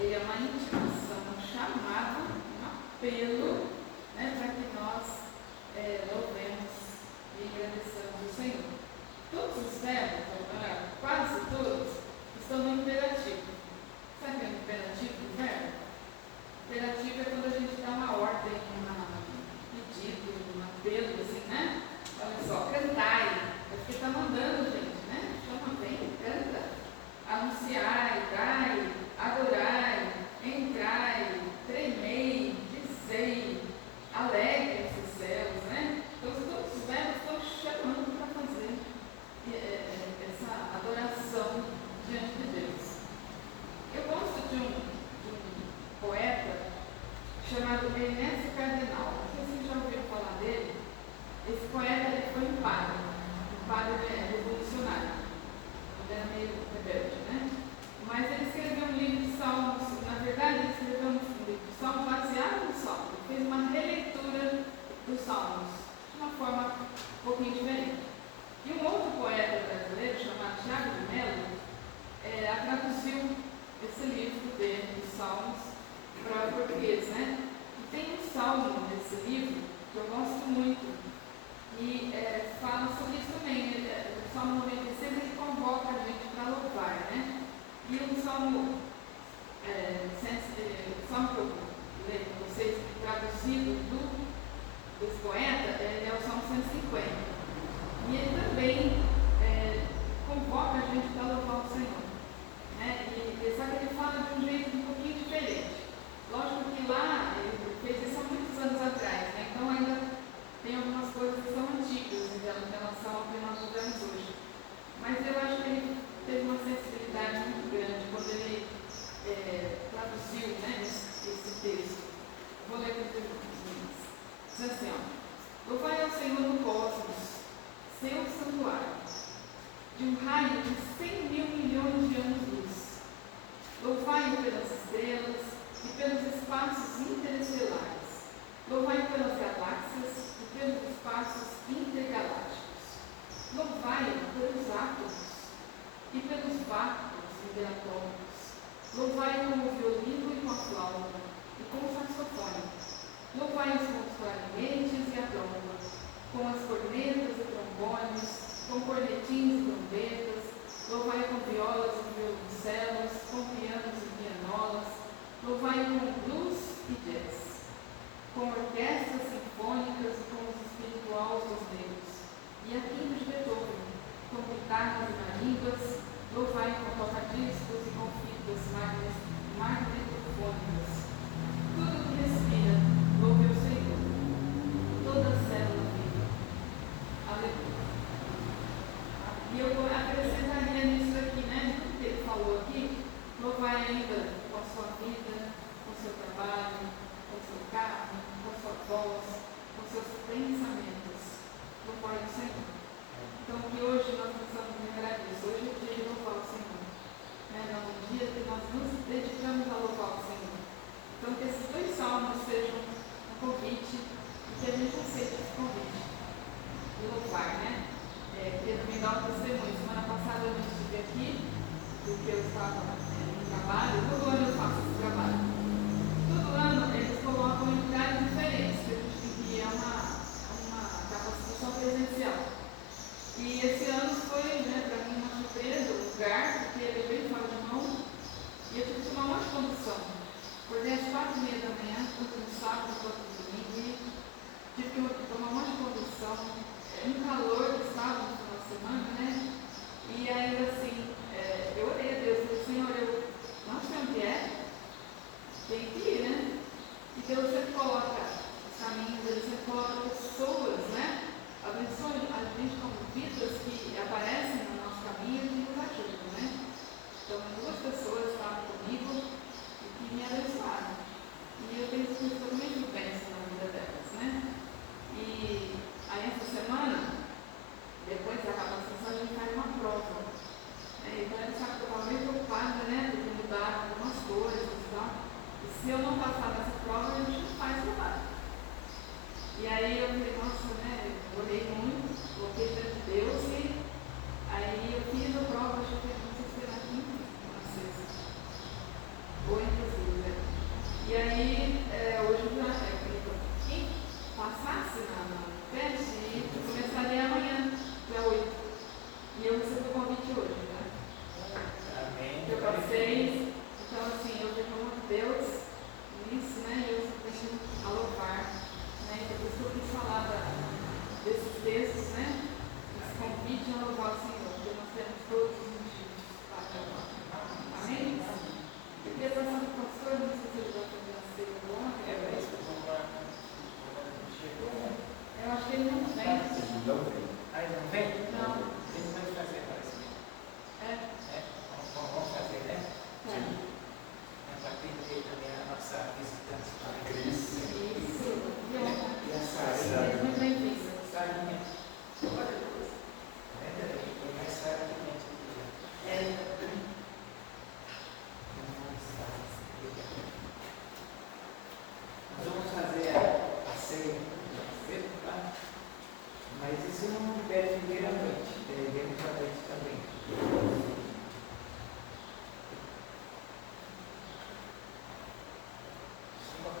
ele é uma intimação, um chamado, um apelo, né, para que nós louvemos e agradeçamos o Senhor. Todos os verbos, quase todos, estão no imperativo. Sabe o que é o imperativo do verbo? Imperativo é quando a gente dá uma ordem, um pedido, um apelo, assim, né? Olha só, cantai. É porque está mandando, gente, né? Chama, vem, canta. Anunciai, dai, adorai, entrai, tremei, dizei, alegrem-se os céus, né? Então, todos os verbos estão chamando para fazer essa adoração diante de Deus. Eu gosto de um poeta chamado Ernesto Cardenal. Não sei se vocês já ouviram falar dele. Esse poeta ele foi um padre revolucionário. Ele era meio rebelde, né? Mas ele escreveu um livro de salmos. Na verdade, ele escreveu um livro de salmos baseado no salmo. Ele fez uma releitura dos salmos de uma forma um pouquinho diferente. E um outro poeta brasileiro chamado Tiago de Mello traduziu esse livro dele, dos salmos, para o português, né? E tem um salmo nesse livro que eu gosto muito e fala sobre isso também. O Salmo 96 ele convoca a gente para louvar, né? E o Salmo que eu leio com vocês, traduzido desse poeta, é o Salmo 150. E ele também convoca a gente para louvar o Senhor. Né? Só que ele fala de um jeito um pouquinho diferente. Lógico que lá ele fez isso há muitos anos atrás, né? Então ainda tem algumas coisas que são antigas em relação ao que nós vivemos hoje. Mas eu acho que ele teve uma sensibilidade muito grande quando ele traduziu, né, esse texto. Vou ler para os irmãos. Diz assim, ó: louvai ao Senhor no cosmos, seu santuário, de um raio de 100 mil milhões de anos-luz. Louvai-o pelas estrelas e pelos espaços interestelares. Louvai pelas galáxias e pelos espaços intergalácticos. Louvai-o pelos átomos e pelos vácuos interatômicos. Louvai-o com o violino e com a flauta e com o saxofone. Louvai-os com os clarinetes e a tromba, com as cornetas e trombones, com cornetins e trombetas. Louvai com violas e violoncelos, com pianos e pianolas. Louvai com blues e jazz, com orquestras sinfônicas e com os espirituais dos negros, e a quinta de Beethoven, com guitarras e marimbas. Louvai com tocadiscos e com fitas magnetofônicas. Tudo que respira, louve o Senhor. Toda célula viva. Aleluia. E eu acrescentaria nisso aqui, né? Tudo que ele falou aqui, louvai ainda com a sua vida, com o seu trabalho, com o seu carro, com a sua voz, com seus pensamentos. Louvai o Senhor. Então, que hoje nós precisamos lembrar disso. Hoje é o dia de louvar o Senhor. É um dia que nós nos dedicamos a louvar o Senhor. Então, que esses dois salmos sejam um convite e que a gente aceite esse convite de louvar, né? Porque também dá um testemunho. Semana passada eu estive aqui, porque eu estava no trabalho. Todo ano eu faço esse trabalho. Todo ano eles colocam em lugares diferentes, que a gente tem que ir a uma capacitação presencial. E esse ano foi, né, para mim, uma surpresa, o lugar, porque ele é bem fora de mão, e eu tive que tomar uma condição. Acordei às 4h30 da manhã, tanto no sábado quanto no domingo, e tive que tomar uma condição. Um calor que estava no final de semana, né? E ainda assim, eu orei a Deus, falei, Senhor, eu não sei onde é, tem que ir, né? E Deus sempre coloca os caminhos, Ele sempre coloca pessoas, né? Abençoe a gente com vidas que aparecem no nosso caminho e que nos ajudam, né? Então, 2 pessoas estavam comigo e que me abençoaram. E eu tenho sido muito bênção na vida delas, né? E aí, essa semana, depois da capacitação, a gente faz uma prova. Então, eles sabem que eu estava meio preocupada, né? Porque mudaram algumas coisas e tal. E se eu não passar nessa prova, a gente não faz trabalho. E aí eu falei, nossa, né? Eu orei muito, coloquei diante de Deus e aí eu fiz a prova, acho que não sei se foi na quinta ou na sexta. Ou entre as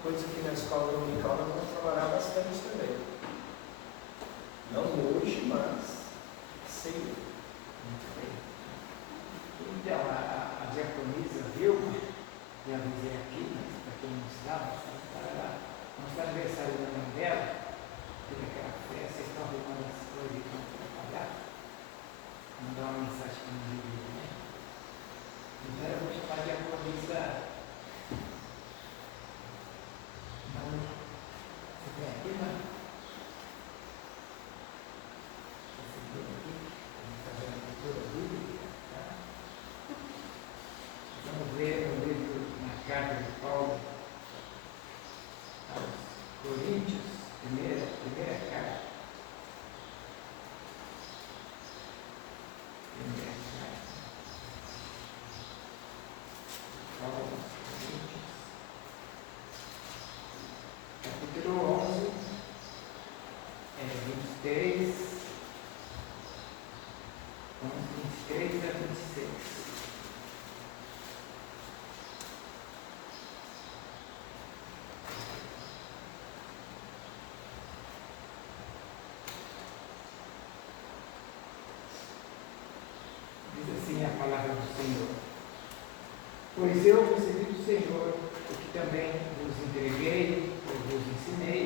coisa que na escola dominical nós vamos trabalhar bastante também. Não hoje, mas sempre. Muito bem. Então, a diaconisa Vilma, já avisei aqui, mas para quem não estava, no aniversário da mãe dela, teve aquela festa, vocês estão arrumando as coisas e vão trabalhar. Mandar uma mensagem para mim, né? Então eu vou chamar de diaconisa. Não, você vem aqui, não? Você vem aqui, vamos fazer a leitura bíblica, tá? Vamos ler o livro na carta de Paulo aos Coríntios, primeira carta. Primeira carta. Paulo aos Coríntios, capítulo 11, 23, 23 a 26. Diz assim a palavra do Senhor: pois eu recebi do Senhor o que também vos entreguei, ou vos ensinei,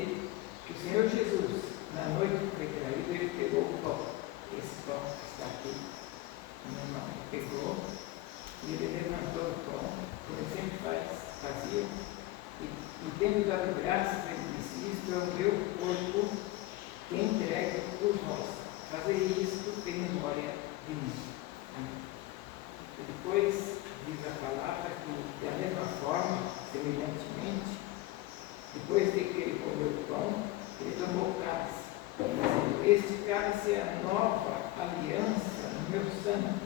que o Senhor Jesus, na noite que foi traído, ele pegou o pão. Esse pão que está aqui, meu irmão, ele pegou e ele levantou o pão, como ele sempre fazia, e tendo dado graças, ele disse: isto é o meu corpo que entrega por vós. Fazer isto em memória de mim. Amém. E depois diz a palavra que, da mesma forma, semelhantemente, depois de que ele comeu o pão, ele tomou o cálice, dizendo: este cálice é a nova aliança no meu sangue.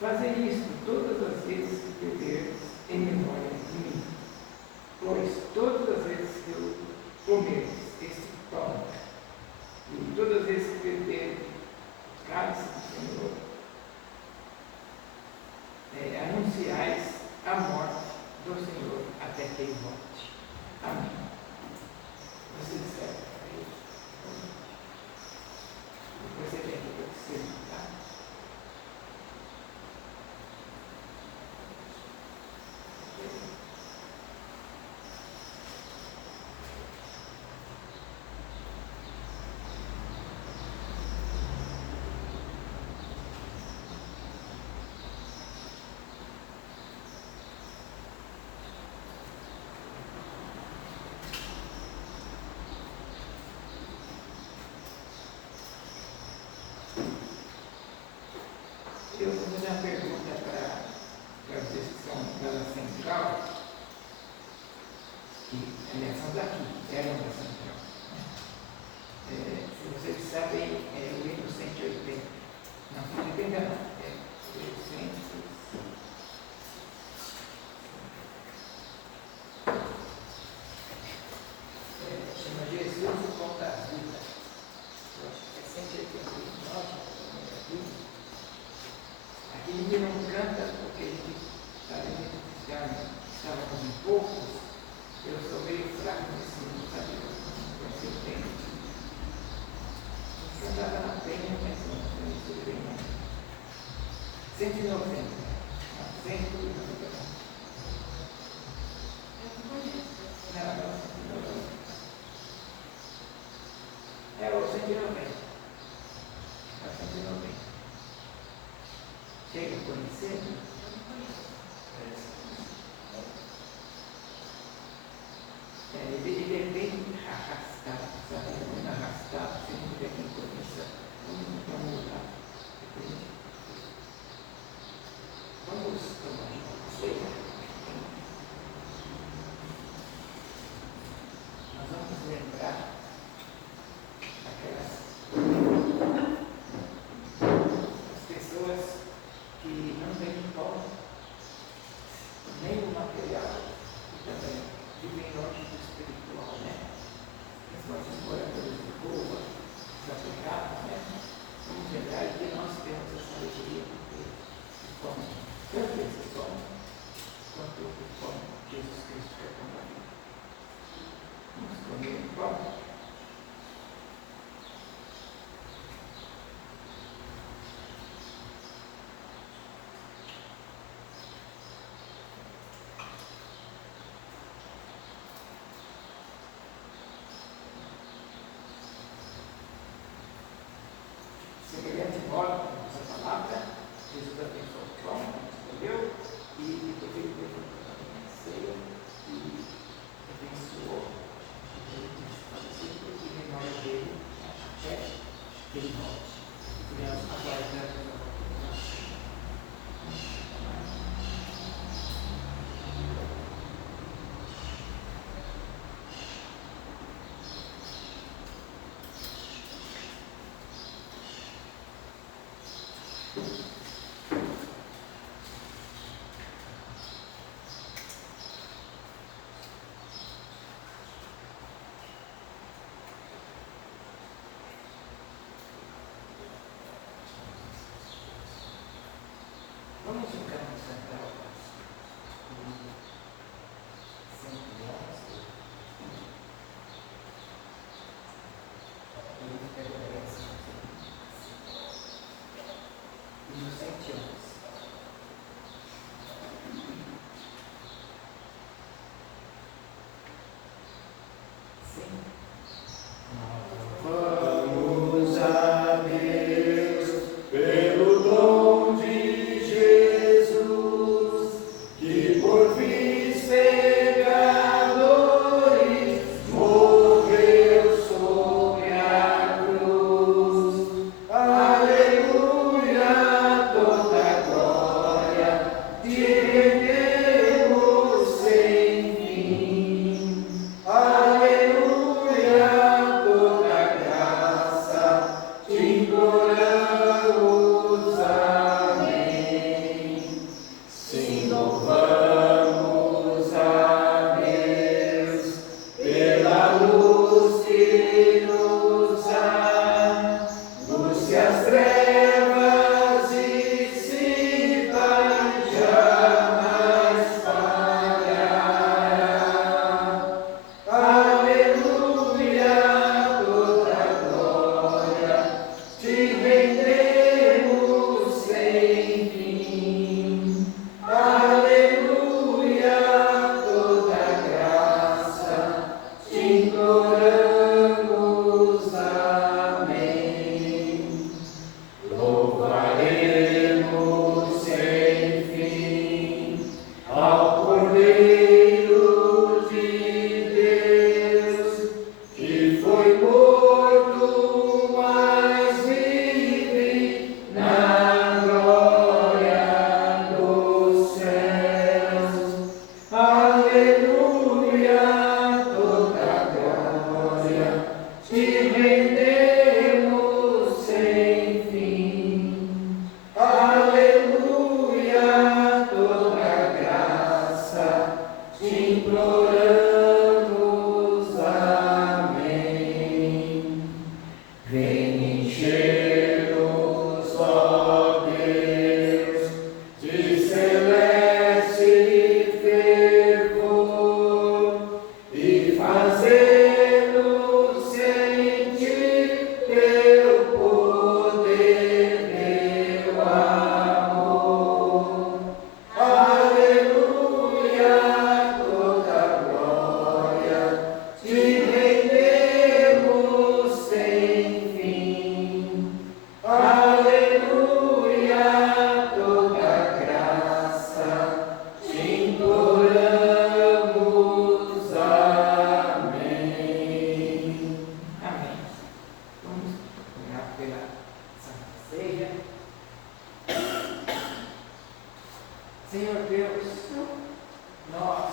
Fazer isto todas as vezes que beberdes em memória de mim. Pois todas as vezes que eu comerdes este pão, e todas as vezes que beberdes o cálice do Senhor, anunciais a morte do Senhor até que ele volte. Amém. Você serve para ele. Depois você vem aqui para você, tá? Eu vou fazer uma pergunta para vocês que são da central, que aliás são daqui, eram da central. Né? Se vocês sabem, o livro 180. Não, 180 não, 300. Chama Jesus o Pão da Vida. Eu acho que é 189, a Bíblia. Aqui ninguém não canta porque a gente estávamos em poucos. Eu sou meio fraco nesse mundo, sabe? Eu sei o tempo. Eu cantava na penha, mas não sei bem não. 190. Não, 190. Não, 190. É o 190. É o 190. Chega a conhecer? Ele é bem arrastado, sabe? Ele é bem arrastado, se não tiver quem conheça. Vamos lá. Vamos tomar. Vamos. Semelhante modo, essa palavra, Jesus abençoou o pão, escolheu, e depois ele deu a ceia e abençoou. E ele disse para você que em memória dele, até que ele volte. E nós aguardamos a volta. Vamos ficar no central. E no 111. Sim. Vamos a Deus pelo dom de Jesus, que por fins pecadores morreu sobre a cruz. Aleluia, toda glória te rendemos sem fim. Aleluia, toda graça te imploramos. Amém. Sim, louvamos a Deus pela luz que nos dá, luz que as trevas dissipam e jamais falhará. Aleluia, toda glória te rendemos sem fim. Aleluia, toda graça te imploramos. Amém. Louvaremos sem fim ao Cordeiro de Deus, que foi morto, mas vive na glória dos céus. Aleluia, toda glória te rendemos sem fim. Aleluia, toda graça te imploramos. Amém. Vem encher-nos, ó Deus, de celeste fervor e fazer-nos sentir teu poder, teu amor. Aleluia, toda glória te rendemos sem fim. Aleluia, toda graça te imploramos. Amém. Amém. Vamos orar pela Santa Ceia. Senhor Deus, nós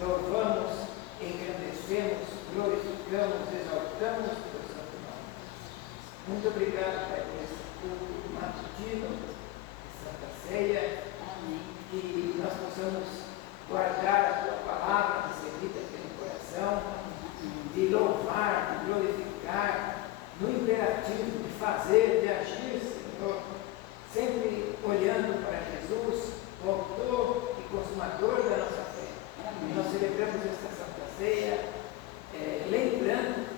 louvamos, engrandecemos, glorificamos, exaltamos o teu santo nome. Muito obrigado, Pai, por esse culto matutino de Santa Ceia. Que nós possamos guardar a tua palavra recebida pelo coração, de louvar, de glorificar, no imperativo de fazer, de agir, Senhor, sempre olhando para Jesus, o autor e consumador da nossa fé. E nós celebramos esta Santa Ceia, lembrando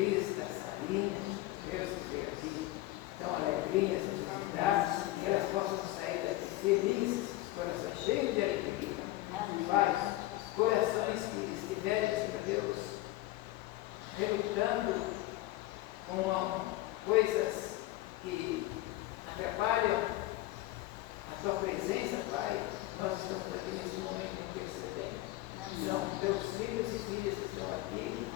sorrisos das salinhas, Deus que veio aqui, tão alegrinhas, necessidades, que elas possam sair daqui felizes, corações cheios de alegria. Pai, corações que estiverem, Senhor Deus, relutando com coisas que atrapalham a tua presença, Pai, nós estamos aqui nesse momento intercedendo. São teus filhos e filhas que estão aqui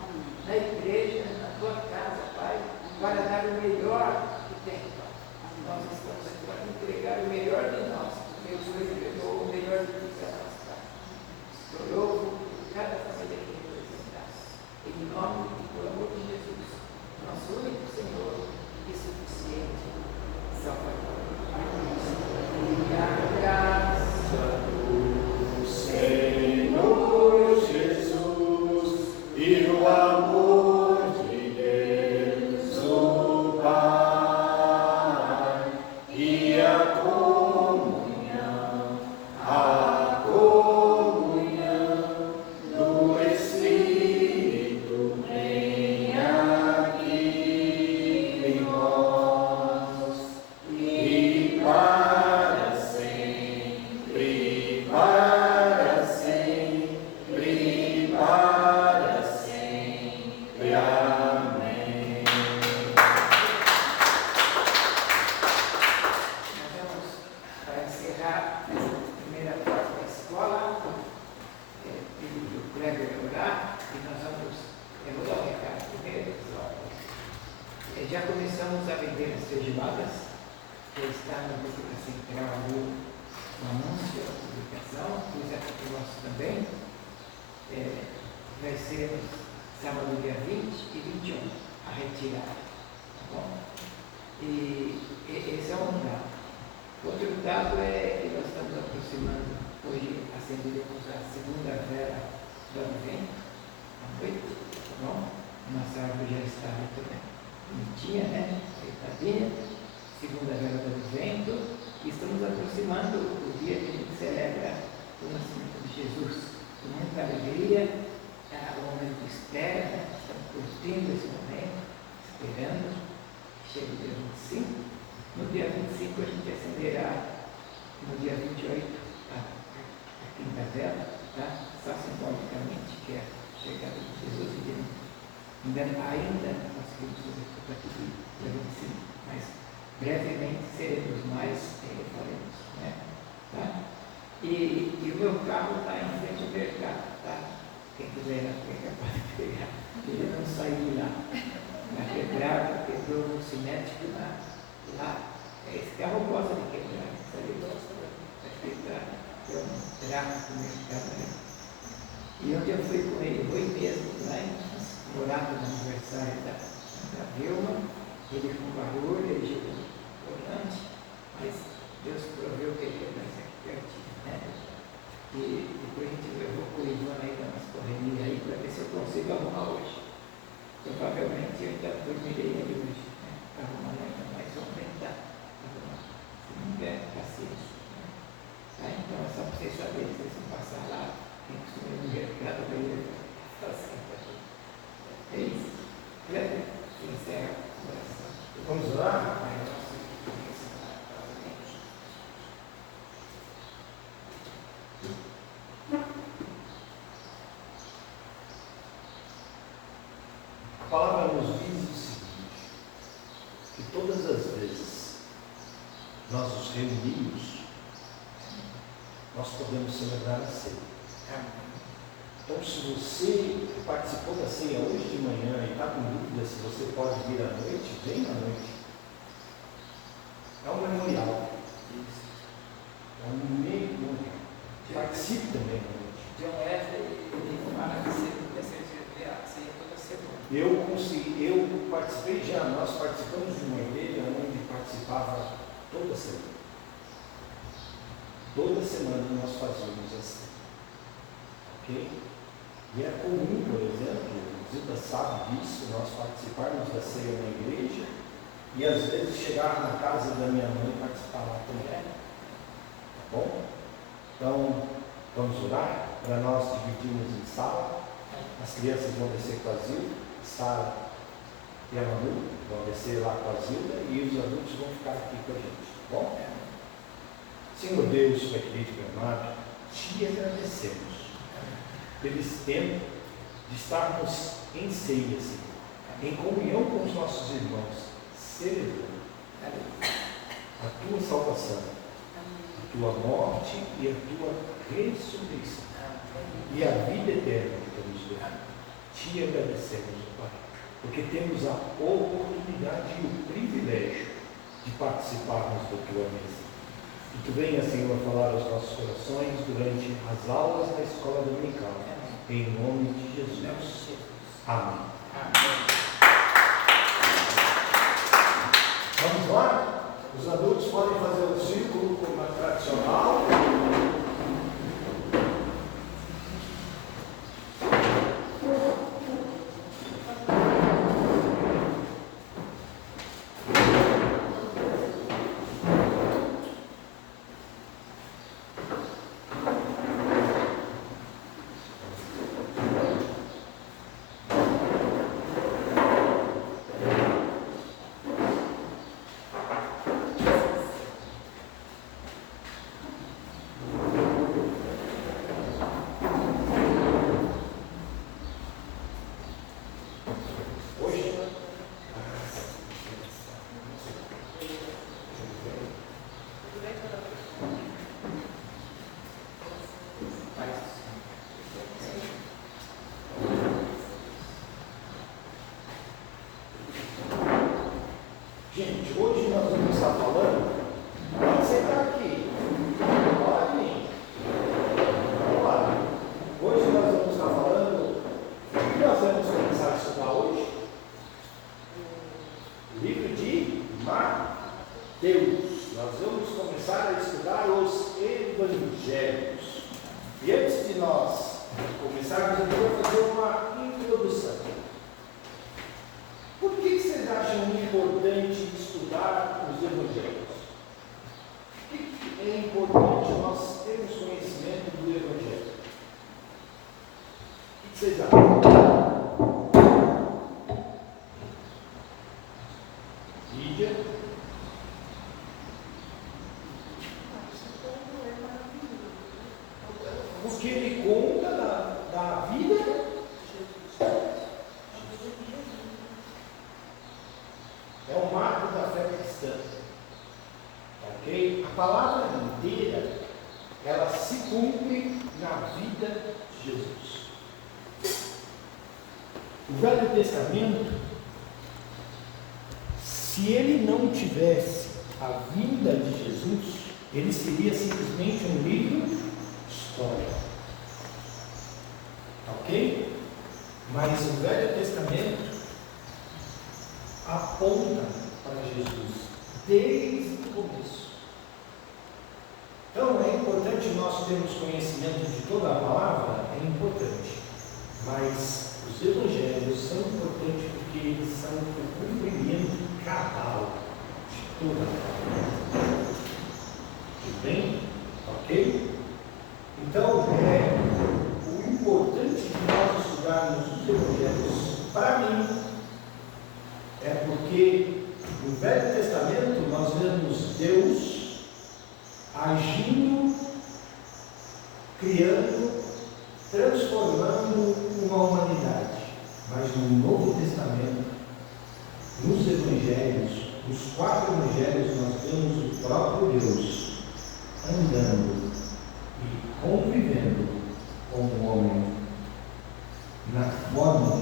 na igreja, na tua casa, Pai, para dar o melhor que tem, Pai. Nós estamos aqui para entregar o melhor de nós, porque o Senhor entregou o melhor de ti para nós, Pai. Eu louvo cada família que representasse. Em nome e por amor de Jesus, nosso único Senhor e suficiente Salvador. E a graça do Senhor Jesus e o amor de Deus, o Pai, e a comunhão do Espírito venha aqui em nós e para sempre, para sempre, para sempre. Amém. Nós vamos, para encerrar essa primeira parte da escola, pedir o Kleber orar, e nós vamos, eu vou dar um recado primeiro, pessoal. Já começamos a vender as feijoadas, já está na Biblioteca Central ali, o anúncio, a publicação, os artigos também. Vai ser no sábado, dia 20 e 21, a retirada, tá bom? E esse é um dado. Outro dado é que nós estamos aproximando, hoje acenderemos a segunda vela do advento, à noite, tá bom? Nossa árvore já está ali também, bonitinha, né? Deitadinha, segunda vela do advento, e estamos aproximando o dia que a gente celebra o nascimento de Jesus, com muita alegria, o momento de espera, né? Estamos curtindo esse momento, esperando que chegue o dia 25. No dia 25 a gente acenderá, no dia 28, a quinta vela, tá? Só simbolicamente, que é a chegada de Jesus, e ainda não conseguimos fazer tudo aqui dia 25, mas brevemente seremos mais, faremos, né? Tá? E o meu carro está em frente ao mercado, tá? Quem quiser ir lá pegar, pode pegar. Ele não saiu lá. Na quebrada, quebrou um cinético lá. Esse carro gosta de quebrar, ele gosta de quebrar. Tem um tráfico no mercado, né? E onde eu fui com ele, foi mesmo lá em morado no aniversário da Vilma, ele com barulho, ele chegou volante, mas Deus proveu que ele ia mais aqui pertinho, né? E depois a gente levou o Ivan aí da nossa correria aí para ver se eu consigo arrumar hoje. Provavelmente eu ainda dormirei ali hoje, né? Para arrumar ainda mais, vou aumentar. Se não der paciência. Né? Tá? Então é só para vocês saberem, se vocês vão passar lá, quem costuma ir no mercado vai levar. É isso. Kleber, encerra a oração. Vamos orar? A palavra nos diz o seguinte, que todas as vezes nós nos reunimos, nós podemos celebrar a ceia. Então, se você participou da ceia hoje de manhã e está com dúvida se você pode vir à noite, vem à noite. É um memorial. É um memorial. Participe também à noite. John Wesley, ele fala que você deseja a ceia toda semana. Eu participei já, nós participamos de uma igreja onde participava toda semana. Toda semana nós fazíamos assim. Ok? E é comum, por exemplo, o Zita sabe disso, nós participarmos da ceia na igreja e às vezes chegar na casa da minha mãe e participar lá também. Tá bom? Então, vamos orar para nós dividirmos em sala. As crianças vão descer com o asilo, Sara e a Manu vão descer lá com a Zilda e os adultos vão ficar aqui com a gente, tá bom? Senhor Deus, Pai querido e amado, te agradecemos pelo esse tempo de estarmos em ceia, Senhor, em comunhão com os nossos irmãos, celebrando a tua salvação, a tua morte e a tua ressurreição e a vida eterna que tu nos deu. Te agradecemos, Pai, porque temos a oportunidade e o privilégio de participarmos da tua mesa. Que tu venha, Senhor, falar aos nossos corações durante as aulas da escola dominical, em nome de Jesus. Amém. Vamos lá? Os adultos podem fazer um círculo como é tradicional. Gente, hoje nós vamos estar falando, pode sentar aqui, pode vir, vamos lá. Hoje nós vamos estar falando, o que nós vamos começar a estudar hoje? O livro de Mateus. Nós vamos começar a estudar os Evangelhos. E antes de nós começarmos, eu vou fazer uma introdução. Por que vocês acham importante estudar os Evangelhos? Por que é importante nós termos conhecimento do Evangelho? O que vocês acham? Lídia? Porque ele conta da vida. É o marco da fé cristã. Ok? A palavra inteira, ela se cumpre na vida de Jesus. O Velho Testamento, se ele não tivesse a vinda de Jesus, ele seria simplesmente um livro histórico. Ok? Mas o Velho Testamento aponta para Jesus desde o começo. Então é importante nós termos conhecimento de toda a palavra, é importante, mas os evangelhos são importantes porque eles são o cumprimento cabal de toda a palavra. Tudo bem? Ok? Então o importante de nós estudarmos os evangelhos, para mim, é porque no Velho Testamento nós vemos Deus agindo, criando, transformando uma humanidade. Mas no Novo Testamento, nos Evangelhos, nos 4 Evangelhos, nós vemos o próprio Deus andando e convivendo com o homem na forma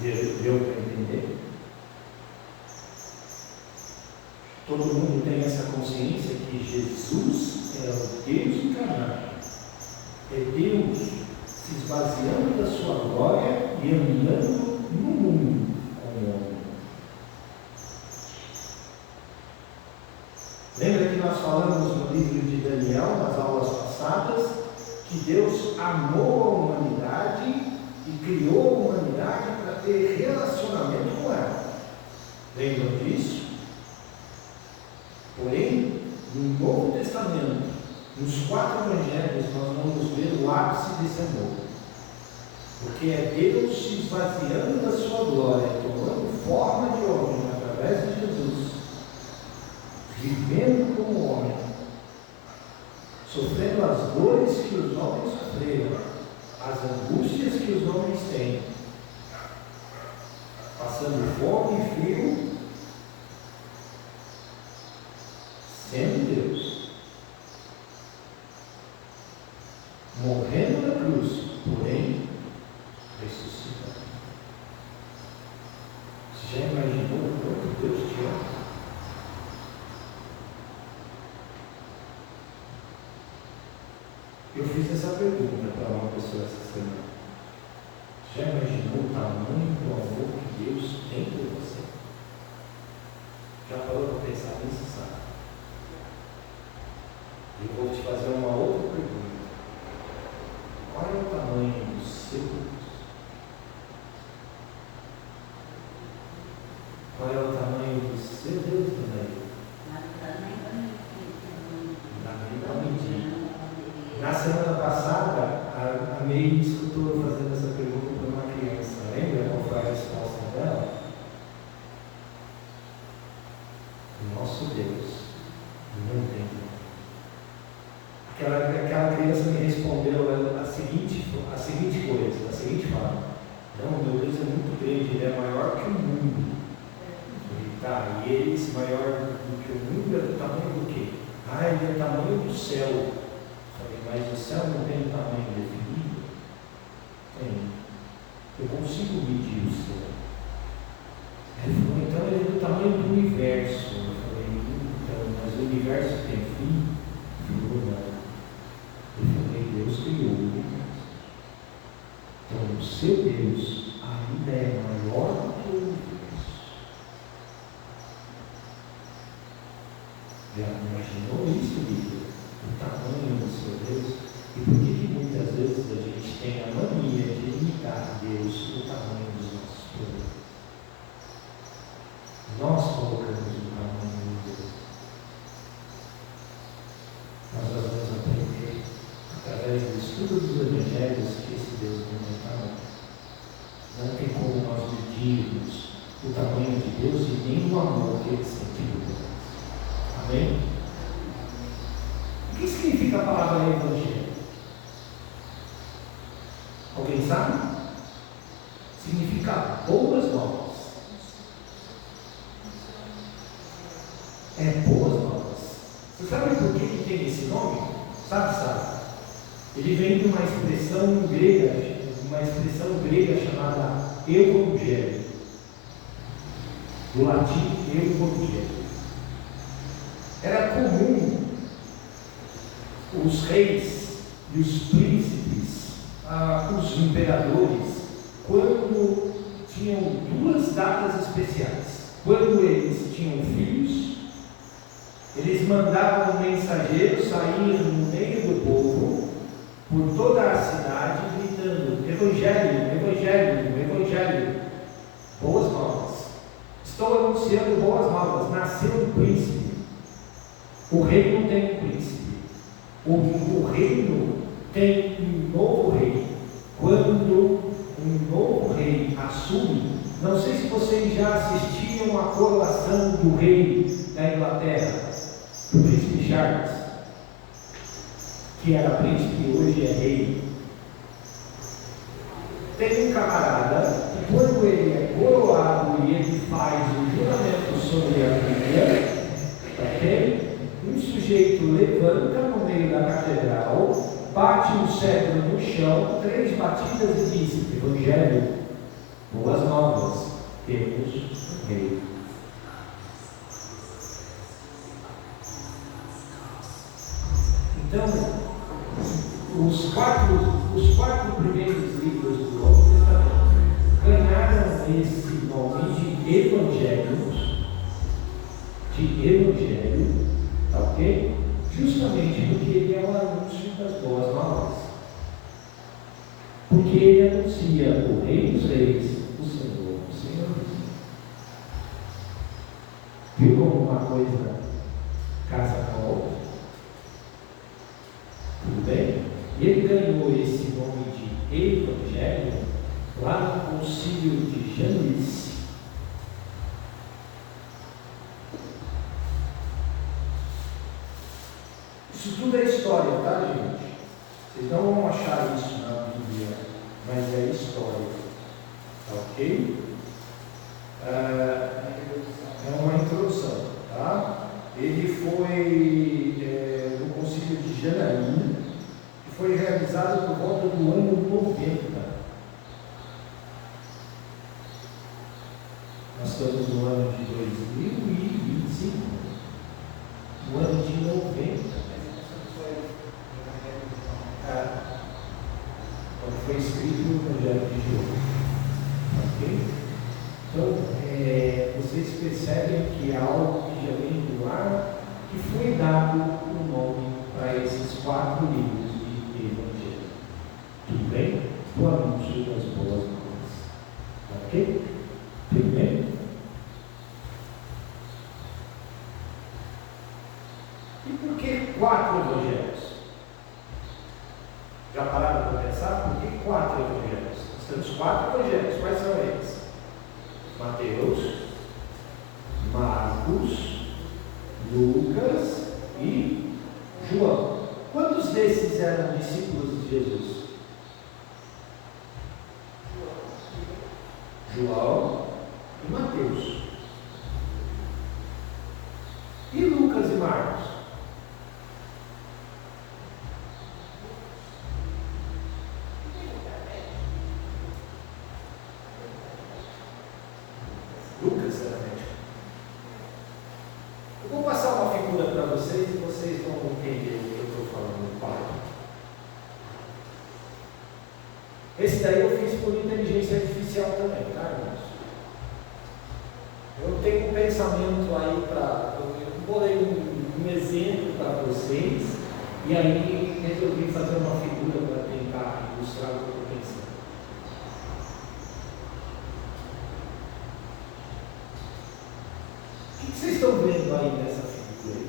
de Deus. Deu para entender? Todo mundo tem essa consciência que Jesus é o Deus encarnado. É Deus se esvaziando da sua glória e andando no mundo como homem. Lembra que nós falamos no livro de Daniel, nas aulas passadas, que Deus amou a humanidade e criou a humanidade para ter relacionamento com ela. Lembram disso? Porém, no Novo Testamento, nos 4 Evangelhos, nós vamos ver o ápice desse amor. Porque é Deus se esvaziando da sua glória, tomando forma de homem através de Jesus, vivendo como homem, sofrendo as dores que os homens sofreram, as angústias que os homens têm, passando fome e frio, sendo Deus, morrendo na cruz, porém ressuscitando. Você já imaginou o quanto Deus te ama? Eu fiz essa pergunta para uma pessoa essa semana. Já imaginou o tamanho do amor que Deus tem por você? Já parou para pensar nisso, sabe? Eu vou te fazer uma outra pergunta. Qual é o tamanho do seu Deus? Qual é o tamanho do seu Deus também? Na semana passada, a Meire me escutou fazendo essa pergunta para uma criança. Lembra qual foi a resposta dela? O nosso Deus não tem nome. Aquela criança me respondeu a seguinte coisa, a seguinte fala: não, meu Deus é muito grande, ele é maior que o mundo. Tá, e ele é maior do que o mundo, é do tamanho do quê? Ele é do tamanho do céu. Mas o céu não tem tamanho definido? Tem. Eu consigo medir o céu. Ele falou, então ele é do tamanho do universo. Eu falei, então, mas o universo tem fim? Ele falou, não. Eu falei, Deus criou o universo. Então o seu Deus ainda é maior do que o universo. Já imaginou isso, Bíblia? O tamanho do seu Deus? E por que muitas vezes a gente tem a mania de limitar Deus no tamanho dos nossos problemas? Nós colocamos o tamanho de Deus. Nós vamos aprender, através do estudo dos evangelhos, que esse Deus não é tamanho. Não tem como nós medirmos o tamanho de Deus e nem o amor que ele sente por nós. Amém? O que significa a palavra evangelho? Alguém sabe? Significa boas novas. É boas novas. Você sabe por que tem esse nome? Sabe. Ele vem de uma expressão grega chamada evangelho. Do latim evangelho. Era comum os reis e os príncipes, os imperadores, quando tinham duas datas especiais. Quando eles tinham filhos, eles mandavam um mensageiro sair no meio do povo, por toda a cidade, gritando: Evangelho, Evangelho, Evangelho, boas novas. Estou anunciando boas novas. Nasceu um príncipe. O reino tem um príncipe. O reino tem um novo rei. Quando um novo rei assume, não sei se vocês já assistiram à coroação do rei da Inglaterra, do príncipe Charles, que era príncipe e hoje é rei. Tem um camarada que, quando ele é coroado e ele faz o juramento sobre a Bíblia, ok? Um sujeito levanta no meio da catedral, bate o cetro no chão, 3 batidas e diz: Evangelho, boas novas, temos rei. Então, os quatro primeiros livros do Novo Testamento ganharam esse nome de evangelho, tá ok? Justamente porque ele é o anúncio das boas novas. Porque ele anuncia o Rei dos Reis, o Senhor dos Senhores. Viu como uma coisa casa com a outra? Tudo bem? E ele ganhou esse nome de Evangelho Concílio de Janice. Isso tudo é história, tá, gente? Vocês não vão achar isso na Bíblia, mas é história. Tá ok? É uma introdução, tá? Ele foi no Concílio de Janaína, que foi realizado por volta do ano 90. Nós estamos no ano de 2025, no ano de 90. Quando foi escrito no Evangelho de João. Ok? Então, vocês percebem que é algo que já vem do ar, que foi dado o nome para esses 4 livros de Evangelho. Tudo bem? O anúncio das boas novas. Ok? Tudo bem? E por que 4 evangelhos? Já pararam para pensar? Por que 4 evangelhos? Nós temos 4 evangelhos. Quais são eles? Mateus, Marcos, Lucas e João. Quantos desses eram discípulos de Jesus? João e Mateus. E Lucas e Marcos? Lucas era médico. Eu vou passar uma figura para vocês e vocês vão entender o que eu estou falando no quadro. Esse daí eu fiz por inteligência artificial também, tá, irmãos? Eu tenho um pensamento aí para. Eu bolei um exemplo para vocês e aí resolvi fazer uma figura para tentar ilustrar o que eu estou pensando. O que vocês estão vendo aí nessa figura aí?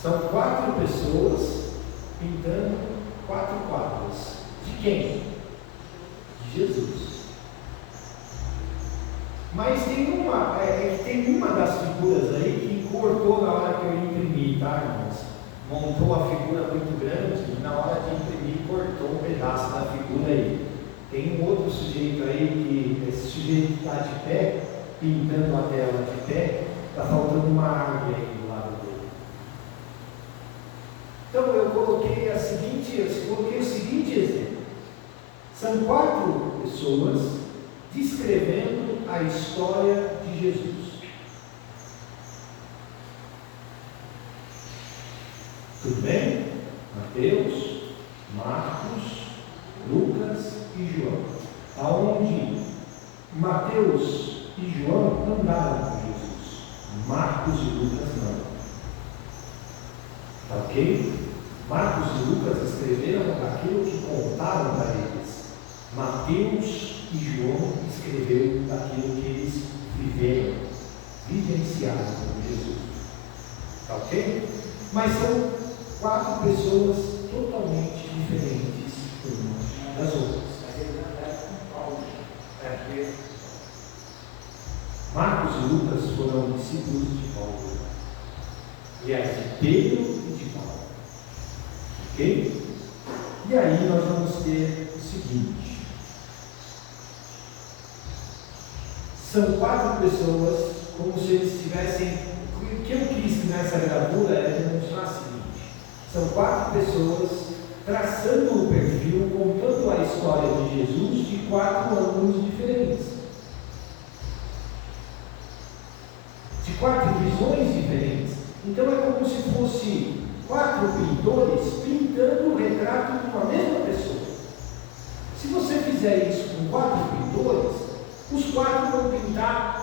São 4 pessoas pintando 4 quadros. De quem? De Jesus. Mas tem uma das figuras aí que cortou na hora que eu imprimi, tá, irmãos? Montou a figura muito grande e na hora de imprimir cortou um pedaço da figura aí. Tem um outro sujeito aí que esse sujeito está de pé, pintando a tela de pé, está faltando uma árvore aí do lado dele. Então eu coloquei o seguinte exemplo. São 4 pessoas descrevendo a história de Jesus. Tudo bem? Mateus, Marcos, Lucas e João. Aonde Mateus e João andaram com Jesus. Marcos e Lucas não. Tá ok? Marcos e Lucas escreveram aquilo que contaram para eles. Mateus e João escreveu daquilo que eles vivenciaram com Jesus. Tá ok? Mas são 4 pessoas totalmente diferentes umas das outras. Marcos e Lucas foram discípulos de Paulo. Aliás, de Pedro e de Paulo. Ok? E aí nós vamos ter o seguinte. São 4 pessoas, como se eles tivessem. O que eu quis nessa gravura é demonstrar o seguinte: são 4 pessoas traçando o perfil, contando a história de Jesus de 4 ângulos diferentes, de 4 visões diferentes. Então é como se fosse 4 pintores pintando o retrato de uma mesma pessoa. Se você fizer isso com 4 pintores, os 4 vão pintar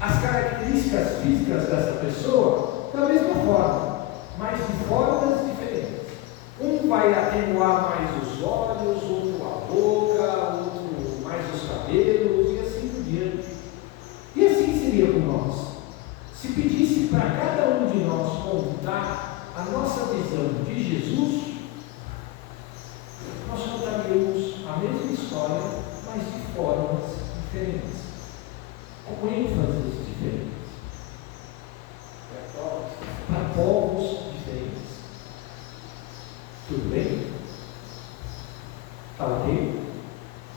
as características físicas dessa pessoa da mesma forma, mas de formas diferentes. Um vai atenuar mais os olhos, outro a boca, outro mais os cabelos e assim por diante. E assim seria com nós. Se pedisse para cada um de nós contar a nossa visão de Jesus, nós contaríamos com ênfases diferentes, para povos diferentes. Tudo bem? Está ok?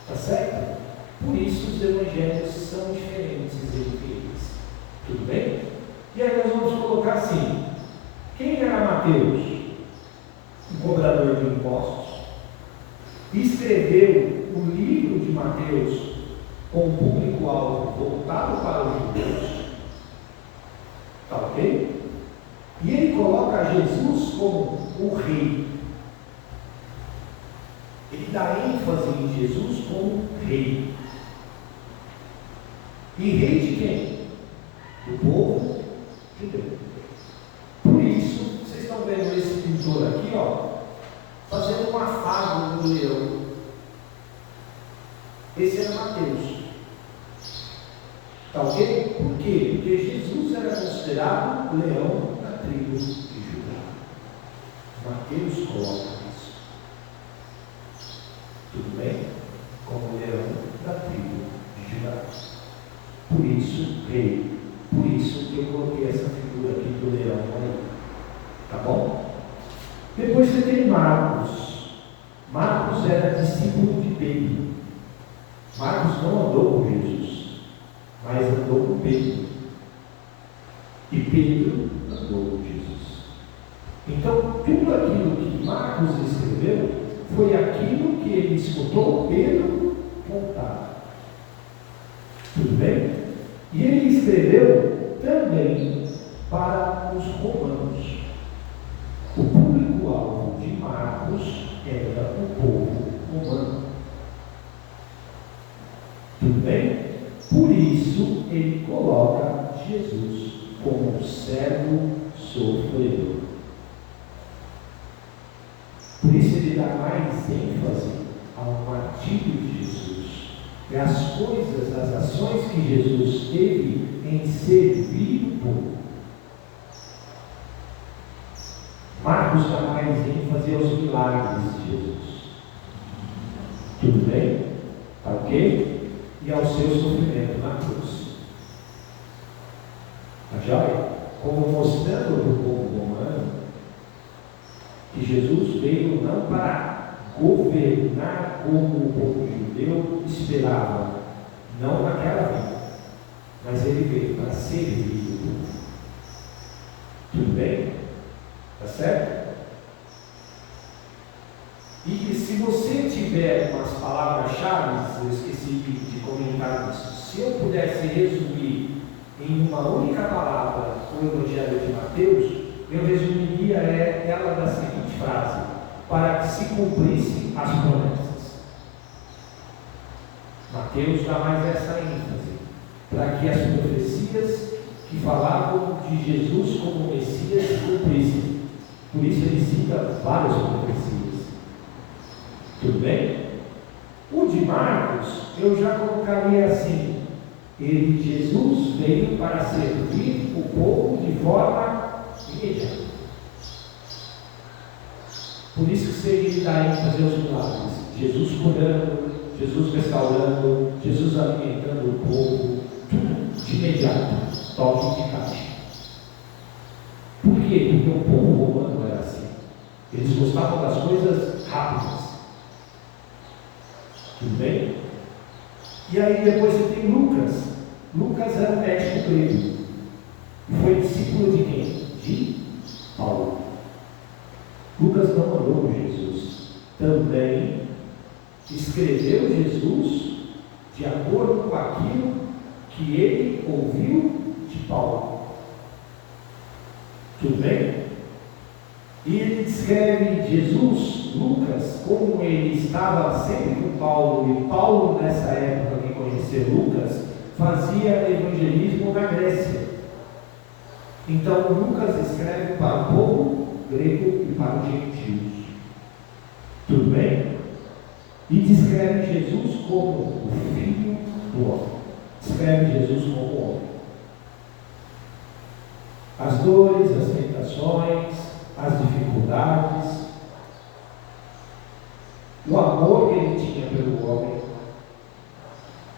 Está certo? Por isso os evangelhos são diferentes entre eles. Tudo bem? E aí nós vamos colocar assim: quem era Mateus? Um cobrador de impostos. Escreveu o livro de Mateus com um público-alvo voltado para os judeus. Está ok? E ele coloca Jesus como o rei. Ele dá ênfase em Jesus como rei. E rei de quem? Do povo judeu. Por isso, vocês estão vendo esse pintor aqui, ó, fazendo um afago no leão. Esse era Mateus. Tá ok? Por quê? Porque Jesus era considerado o leão da tribo de Judá. Mateus coloca isso. Tudo bem? Como leão da tribo de Judá. Por isso, rei. Por isso que eu coloquei essa figura aqui do leão aí. Tá bom? Depois você tem Marcos. Marcos era discípulo de Pedro. Marcos não andou com Jesus, mas andou com Pedro. E Pedro andou com Jesus. Então, tudo aquilo que Marcos escreveu foi aquilo que ele escutou Pedro contar. Tudo bem? E ele escreveu também para os romanos. O público-alvo de Marcos era o povo romano. Tudo bem? Por isso ele coloca Jesus como um servo sofredor. Por isso ele dá mais ênfase ao martírio de Jesus. E as coisas, as ações que Jesus teve em servir o povo. Marcos dá mais ênfase aos milagres de Jesus. Tudo bem? Tá ok? E ao seu sofrimento na cruz. Tá joia? Como mostrando para o povo romano que Jesus veio não para governar como o povo judeu esperava, não naquela vida, mas ele veio para servir o povo. Tudo bem? Tá certo? E se você tiver umas palavras-chave, eu esqueci de comentar isso, se eu pudesse resumir em uma única palavra o Evangelho de Mateus, eu resumiria ela da seguinte frase: para que se cumprisse as promessas. Mateus dá mais essa ênfase, para que as profecias que falavam de Jesus como Messias se cumprissem. Por isso ele cita várias profecias. Tudo bem? O de Marcos, eu já colocaria assim: Jesus veio para servir o povo de forma imediata. Por isso que ele dá ênfase aos milagres. Jesus curando, Jesus restaurando, Jesus alimentando o povo, tudo de imediato, toque de caixa. Por quê? Porque o povo romano era assim. Eles gostavam das coisas rápidas. Tudo bem? E aí depois você tem Lucas. Lucas era um médico grego. E foi discípulo de quem? De Paulo. Lucas não andou com Jesus. Também escreveu Jesus de acordo com aquilo que ele ouviu de Paulo. Tudo bem? E ele descreve Jesus, Lucas, como ele estava sempre com Paulo, e Paulo, nessa época que conheceu Lucas, fazia evangelismo na Grécia. Então, Lucas escreve para o povo grego e para os gentios. Tudo bem? E descreve Jesus como o Filho do Homem. Descreve Jesus como homem. As dores, as tentações, as dificuldades, o amor que ele tinha pelo homem.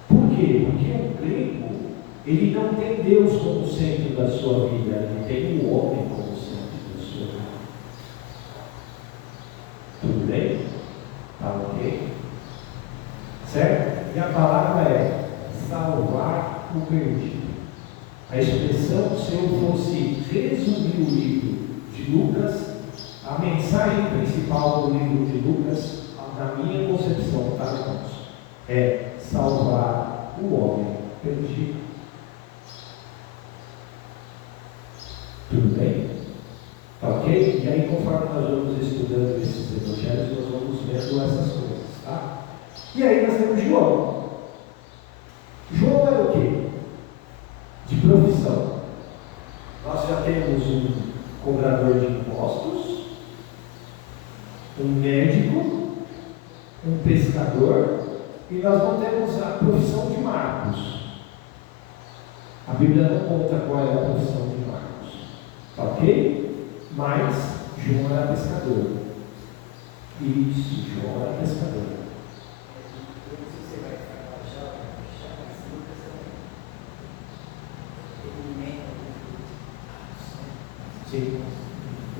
Por quê? Porque o grego ele não tem Deus como centro da sua vida, ele tem o homem como centro da sua vida. Tudo bem? Tá ok? Certo? E a palavra é salvar o perdido. A expressão, se eu fosse resumir o livro de Lucas, a mensagem principal do livro de Lucas, na minha concepção, tá, irmãos? É salvar o homem perdido. Tudo bem? Tá ok? E aí, conforme nós vamos estudando esses evangelhos, nós vamos vendo essas coisas, tá? E aí nós temos João. João era o quê? De profissão. Nós já temos um cobrador de impostos, um médico, um pescador, e nós não temos a profissão de Marcos. A Bíblia não conta qual é a profissão de Marcos. Tá ok? Mas João era pescador. Isso, João era pescador. Sim.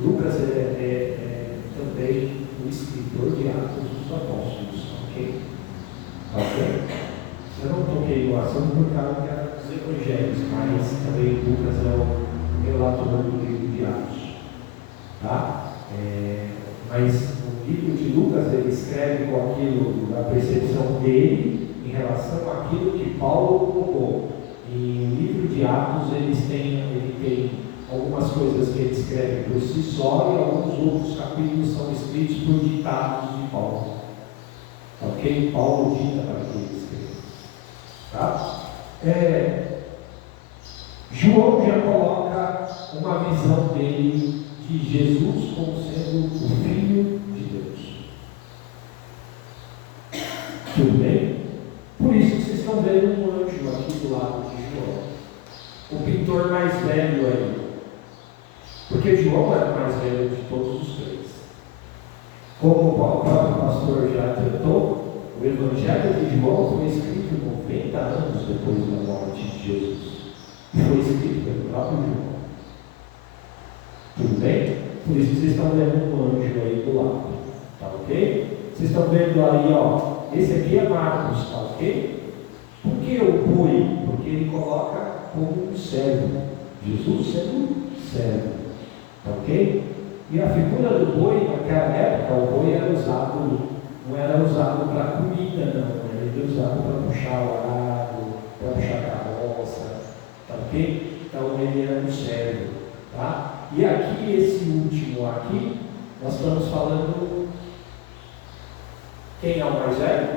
Lucas é também o escritor de Atos dos Apóstolos, ok? Ok? Eu não toquei no assunto por causa dos evangelhos, mas também Lucas é o relator do livro de Atos. Tá? Mas o livro de Lucas ele escreve com aquilo, da percepção dele em relação àquilo que Paulo colocou. E o livro de Atos ele tem algumas coisas que ele escreve por si só e alguns outros capítulos são escritos por ditados de Paulo. Ok? Paulo dita para que ele escreva. Tá? João já coloca uma visão dele de Jesus como sendo o Filho de Deus. Tudo bem? Por isso vocês estão vendo um anjo aqui do lado de João. O pintor mais velho aí. Porque João era o mais velho de todos os três. Como o próprio pastor já adiantou, o Evangelho de João foi escrito 90 anos depois da morte de Jesus. E foi escrito pelo próprio João. Tudo bem? Por isso vocês estão vendo um anjo aí do lado. Tá ok? Vocês estão vendo aí, ó. Esse aqui é Marcos, tá ok? Por que o boi? Porque ele coloca como um servo. Jesus sendo servo. Ok? E a figura do boi, naquela época, o boi era usado, não era usado para comida, não. Ele era usado para puxar o arado, para puxar a carroça. Tá ok? Então ele era um servo. Tá? E aqui, esse último aqui, nós estamos falando. Quem é o mais velho?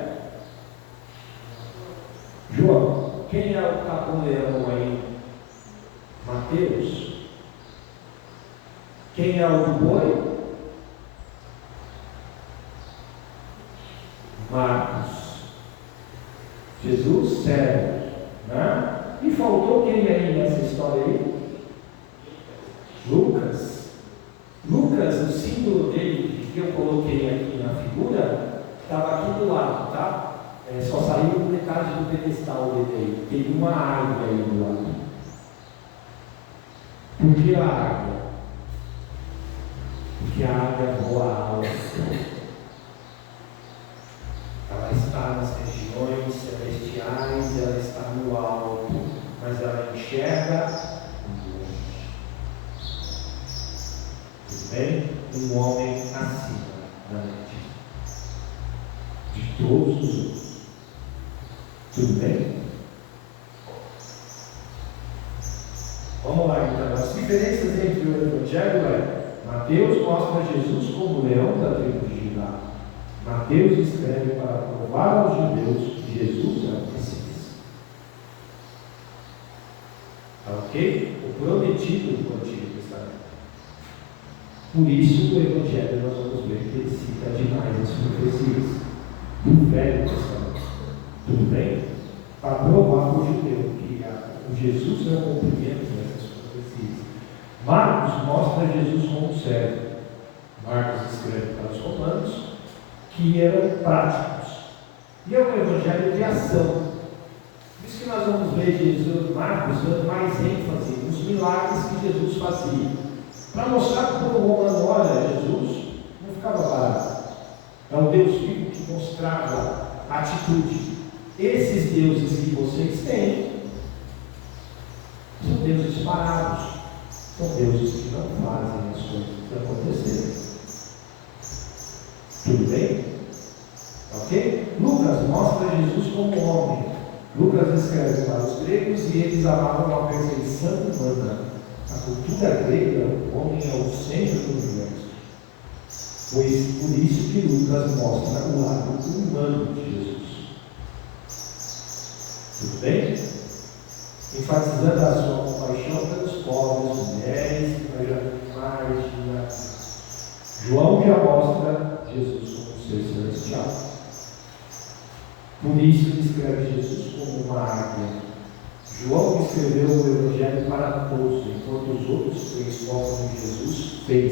João. Quem é o tabuleirão aí? Mateus. Quem é o do boi? Marcos. Jesus serve. Né? E faltou quem aí nessa história aí? Lucas. Lucas, o símbolo dele, que eu coloquei aqui na figura, estava aqui do lado, tá? Só saiu metade do pedestal dele aí. Tem uma águia aí do lado. Por que a águia? Porque a águia voa alto. Ela está nas regiões celestiais, ela está no alto, mas ela enxerga longe. Tudo bem? Um homem acima da média de todos os outros. Tudo bem? Vamos lá então. As diferenças entre o Evangelho é: Mateus mostra Jesus como o leão da tribo de Judá. Mateus escreve para provar aos judeus que Jesus é o Messias. Ok? O prometido do Antigo Testamento. Por isso, o Evangelho nós vamos ver que ele cita demais as profecias do Velho Testamento. Tudo bem? Para provar para o judeu que o Jesus é o cumprimento dessas profecias. Marcos mostra Jesus como servo. Marcos escreve para os romanos que eram práticos. E é um evangelho de ação. Por isso isso que nós vamos ver Jesus, Marcos, dando mais ênfase nos milagres que Jesus fazia. Para mostrar para o povo romano, olha, Jesus não ficava parado. É um Deus vivo que mostrava atitude. Esses deuses que vocês têm são deuses parados. São deuses que não fazem as coisas acontecerem. Tudo bem? Ok? Lucas mostra Jesus como homem. Lucas escreve para os gregos e eles amavam a perfeição humana. A cultura grega, o homem é o centro do universo. Pois por isso que Lucas mostra o lado humano de Jesus. Tudo bem? Enfatizando a sua compaixão pelos pobres, mulheres, marginados. João já mostra Jesus como um ser celestial. Por isso ele escreve Jesus como uma águia. João escreveu o Evangelho para todos, enquanto os outros três focam em Jesus fez.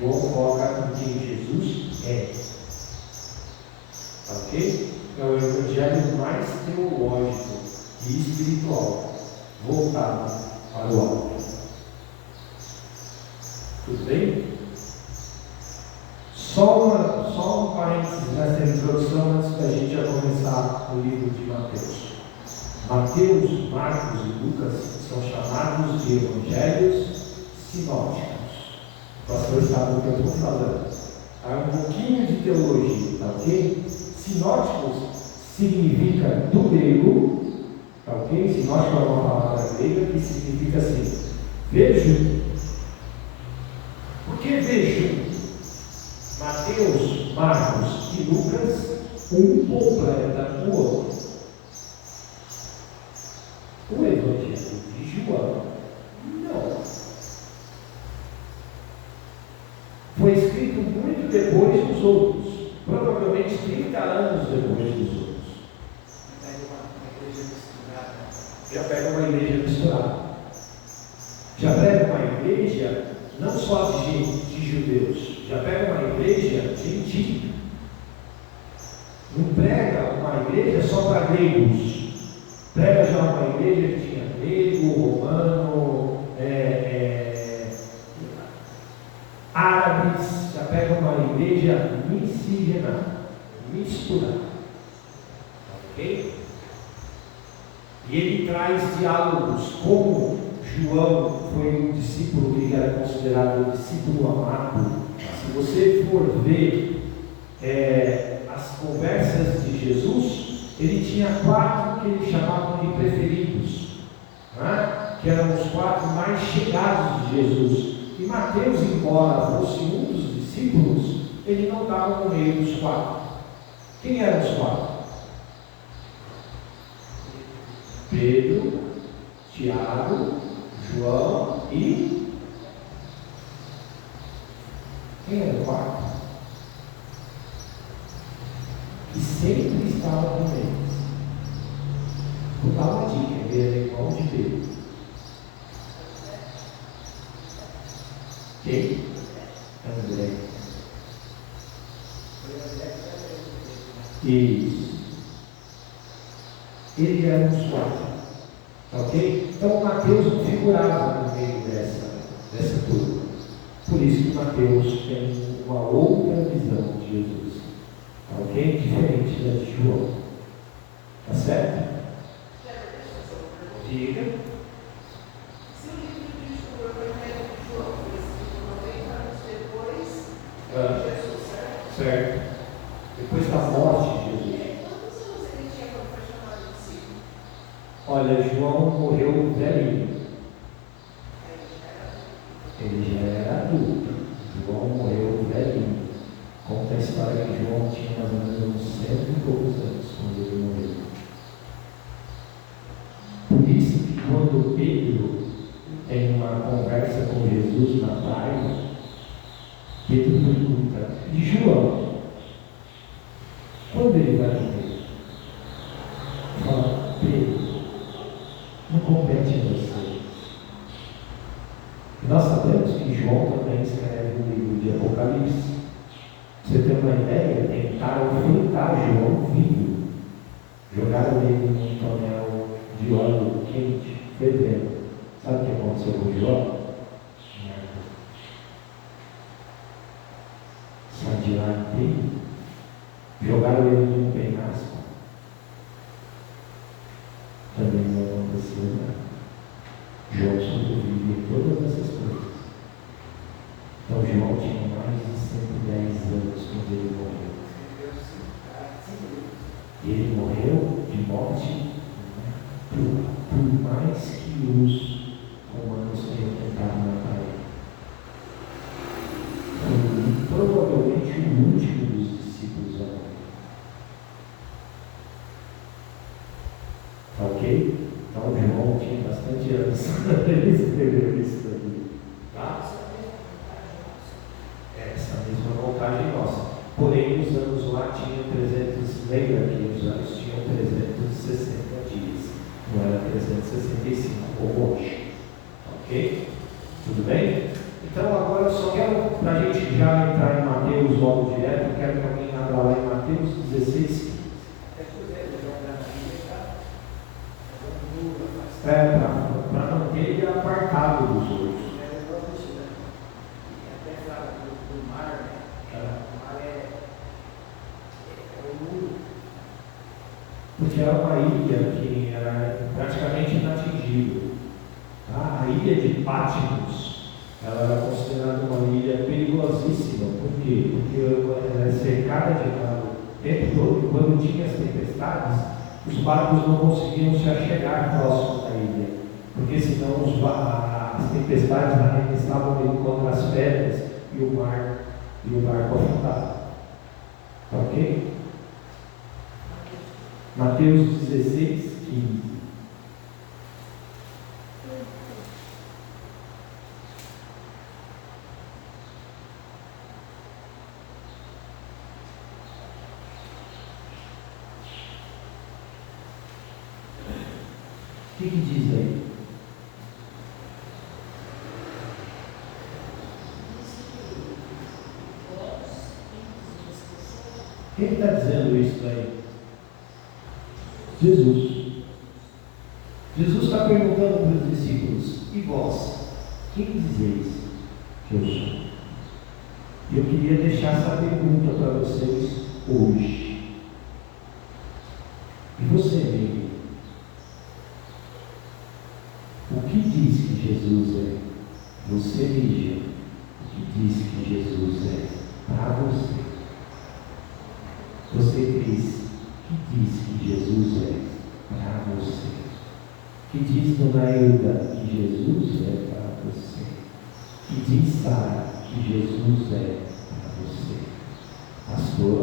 João foca em quem Jesus é. Ok? É o Evangelho mais teológico e espiritual, voltado para o alto. Tudo bem? Só um parênteses nessa introdução antes da gente já começar o livro de Mateus. Mateus, Marcos e Lucas são chamados de evangelhos sinóticos. O pastor sabe do que eu estou falando. Há um pouquinho de teologia, tá ok? Sinóticos significa do grego, tá ok? Sinótico é uma palavra grega que significa assim: vejo. Por que vejo? Mateus, Marcos e Lucas, um completa o outro. O Evangelho de João, não. Foi escrito muito depois dos outros, provavelmente 30 anos depois dos outros. Já pega uma igreja misturada. Já pega uma igreja não só de judeus, já pega uma igreja gentílica. Não prega uma igreja só para gregos. Prega já uma igreja que tinha grego, romano, árabes. Já pega uma igreja miscigenada, misturada. Ok? E ele traz diálogos, como João foi um discípulo que era considerado um discípulo amado. Se você for ver as conversas de Jesus, ele tinha 4 que ele chamava de preferidos, né? Que eram os 4 mais chegados de Jesus. E Mateus, embora fosse um dos discípulos, ele não estava no meio dos 4. Quem eram os 4? Pedro, Tiago, João e... quem era o 4? Que sempre estava com eles. Vou dar uma dica, ele era irmão de Pedro. Quem? André. Isso. Ele era um dos 4. Ok? Então Mateus não figurava no meio dessa turma. Por isso que Mateus tem uma outra visão de Jesus. Ok? Diferente da de João. Tá certo? Diga. Se o livro de Evangelho de João foi escrito 90 anos depois de Jesus, certo? Certo. Depois da morte de Jesus. Quantos anos ele tinha quando foi chamado de discípulo? Olha, João morreu velhinho. Ele já era adulto. João morreu velhinho. Conta a história que João tinha mais ou menos uns 100 e poucos anos quando ele morreu. Por isso que quando Pedro tem uma conversa com Jesus na praia, Pedro pergunta: e João, quando ele vai morrer? Fala: Pedro, não compete a você. Nós sabemos que João também escreve o livro de Apocalipse. Você tem uma ideia? Tentaram fritar João vivo. Jogaram ele num tonel João tinha mais de 110 anos quando ele morreu. E ele morreu de morte por mais que os romanos tenham tentado matar ele. Foi provavelmente o último dos discípulos a morrer. Ok? Então João tinha bastante anos. Ele escreveu isso aqui. Tá? Essa mesma contagem nossa. Porém, os anos lá tinham 300, lembra que os anos tinham 360 dias. Não era 365, como hoje. Ok? Tudo bem? Então agora eu só quero, para a gente já entrar em Mateus logo direto, eu quero que alguém abra lá em Mateus 16. Para manter ele apartado dos outros. Até fala do mar, né? O mar é o muro. Porque era uma ilha que era praticamente inatingível. Tá? A ilha de Patmos, ela era considerada uma ilha perigosíssima. Por quê? Porque ela é cercada de água o tempo todo. Quando tinha as tempestades, os barcos não conseguiam se achegar próximo da ilha, porque senão as tempestades arremessavam ele contra as pedras e o barco afundava. Ok? Mateus 16, 15. O que diz aí? Quem está dizendo isso aí? Jesus. Jesus está perguntando para os discípulos: e vós, quem dizeis que eu sou? E eu queria deixar essa pergunta para vocês hoje. E você, amigo? O que diz que Jesus é? Você, Lígia, o que diz que Jesus é para você? Você, Cris, o que diz que Jesus é para você? O que diz Dona Hilda que Jesus é para você? O que diz Sara que Jesus é para você? Pastor,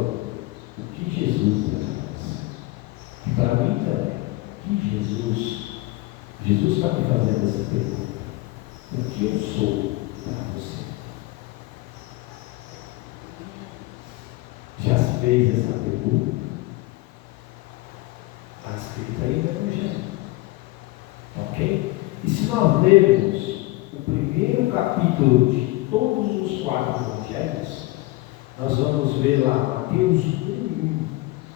o que Jesus é para você? E para mim também, o que Jesus está me fazendo essa pergunta. O que eu sou para você? Já se fez essa pergunta? Está escrita aí no Evangelho. Ok? E se nós lermos o primeiro capítulo de todos os 4 Evangelhos, nós vamos ver lá, Mateus 1,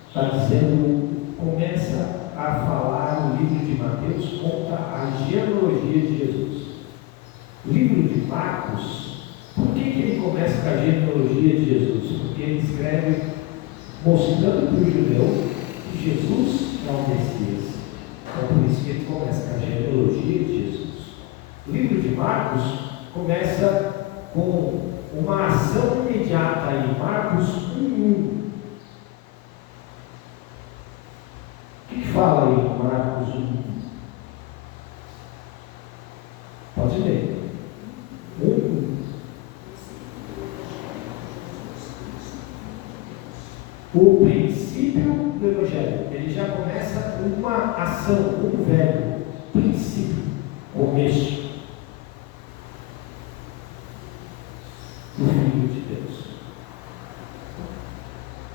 está dizendo, começa a falar, o livro de Mateus conta a genealogia de Jesus. O livro de Marcos, por que ele começa com a genealogia de Jesus? Porque ele escreve mostrando para o judeu que Jesus é o Messias. Então por isso que ele começa com a genealogia de Jesus. O livro de Marcos começa com uma ação imediata aí, Marcos 1:1. O que fala aí em Marcos 1? Pode ler. 1:1. O princípio do Evangelho, ele já começa com uma ação, um verbo, princípio, começo. Do Filho de Deus.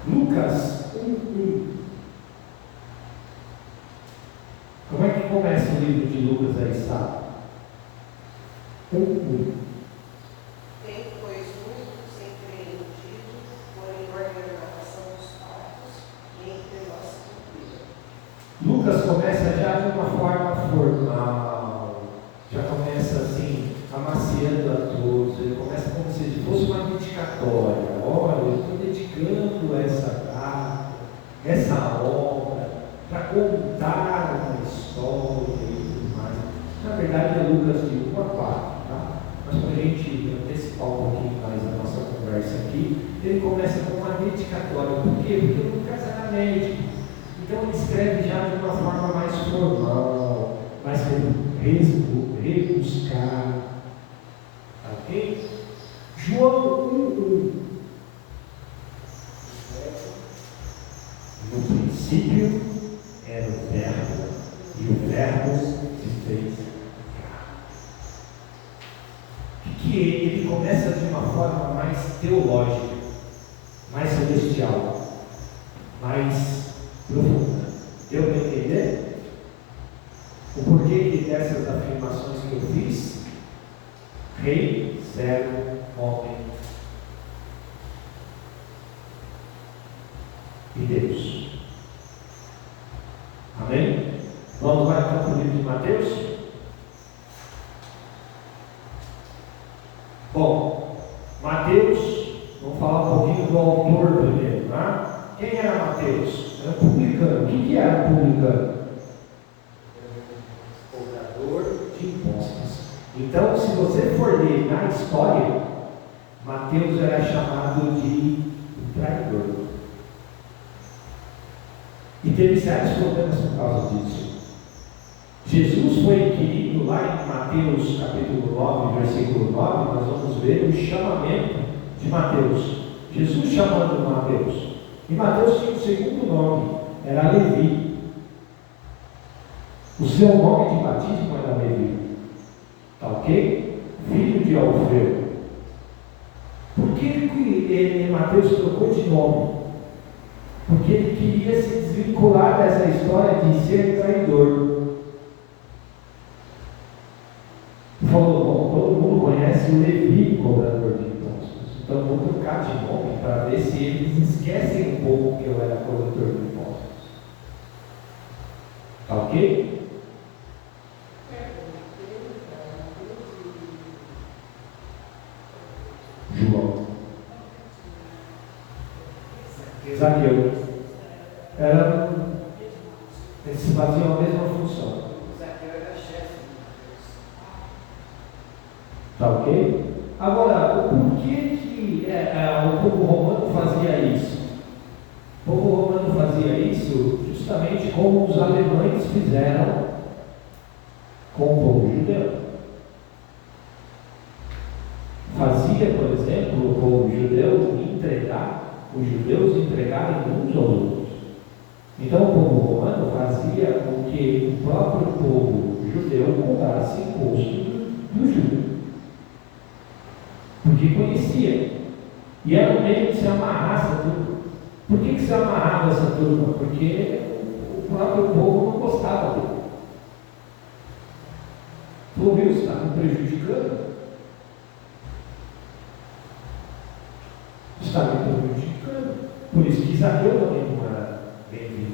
Lucas 1:1. Como é que começa o livro de Lucas aí, sabe? 1:1. Tem, pois, muito sem preenchido, porém guardando a nação dos fatos, e entre nós cumprida. Lucas começa já de uma forma formal, já começa assim, amaciando a todos, ele começa como se fosse uma dedicatória. Olha, eu estou dedicando essa data, essa obra, para contar uma história e tudo mais. Na verdade é Lucas de 1 a 4, tá? para a gente antecipar um pouquinho mais a nossa conversa aqui, ele começa com uma dedicatória. Por quê? Porque o Lucas era médico. Então ele escreve já de uma forma mais formal, mais rebuscada. Ok? João 1:1. No princípio era o Verbo, e o Verbo se fez carne. Que ele começa de uma forma mais teológica, mais celestial, mais profunda. Deu para entender? O porquê dessas afirmações que eu fiz? Rei, servo, homem e Deus. Amém? Vamos lá então para o livro de Mateus? Bom, Mateus, vamos falar um pouquinho do autor primeiro, tá? Quem era Mateus? Era publicano. O que era publicano? Cobrador de impostos. Então, se você for ler na história, Mateus era chamado de traidor. E teve sérios problemas por causa disso. Jesus foi inquirido lá em Mateus capítulo 9, versículo 9, nós vamos ver o chamamento de Mateus. Jesus chamando Mateus. E Mateus tinha um segundo nome, era Levi. O seu nome de batismo era Levi. Tá ok? Filho de Alfeu. Por que Mateus trocou de nome? Porque ele queria se desvincular dessa história de ser traidor. Falou, bom, todo mundo conhece o Levi, cobrador de impostos. Então vou trocar de nome para ver se eles esquecem um pouco que eu era cobrador de impostos. Tá ok? João. Zaqueu. Eles faziam a mesma função. Zaqueu era chefe. Tá ok? Agora, por que o povo romano fazia isso? O povo romano fazia isso justamente como os alemães fizeram com o povo judeu. Fazia, por exemplo, o povo judeu os judeus entregarem uns aos outros. Então o povo romano fazia com que o próprio povo judeu cobrasse imposto do judeu. Porque conhecia. E era um meio de se amarrar essa turma. Por que se amarrava essa turma? Porque o próprio povo não gostava dele. Falou, viu, você está me prejudicando? Está me prejudicando. Por isso que Zaqueu também não era bem-vindo.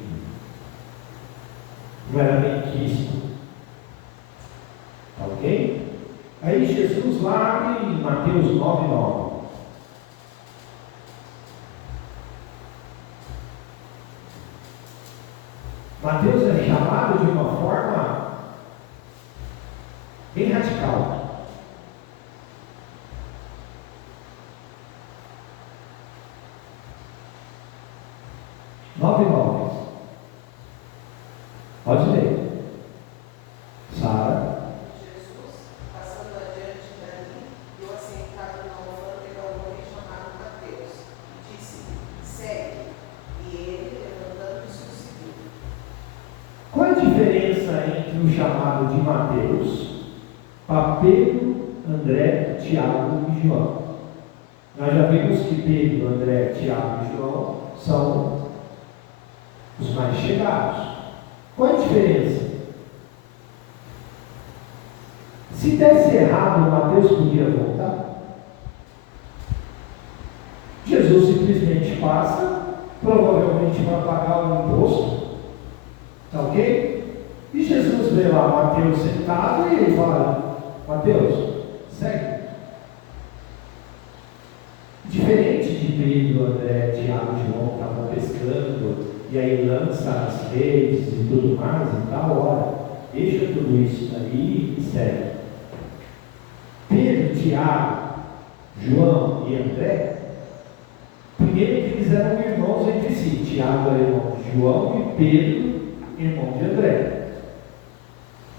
Não era bem quisto. Ok? Aí Jesus lá abre em Mateus 9:9. Mateus é chamado de uma forma bem radical. Pode ler. Sara. Jesus, passando adiante dali, deu assentado na alfândega um homem chamado Mateus, e disse: segue. E ele, levantando-se, o seguiu. Qual é a diferença entre o chamado de Mateus para Pedro, André, Tiago e João? Nós já vimos que Pedro, André, Tiago e João são os mais chegados. Qual é a diferença? Se desse errado, Mateus podia voltar. Jesus simplesmente passa, provavelmente vai pagar o imposto. Tá ok? E Jesus vê lá Mateus sentado e ele fala: Mateus, segue. Diferente de Pedro, André, Tiago e João que estavam pescando, e aí lança as redes e tudo mais, e tal hora, deixa tudo isso daí e segue. Pedro, Tiago, João e André, primeiro que eles eram irmãos entre si. Tiago era irmão de João e Pedro, irmão de André.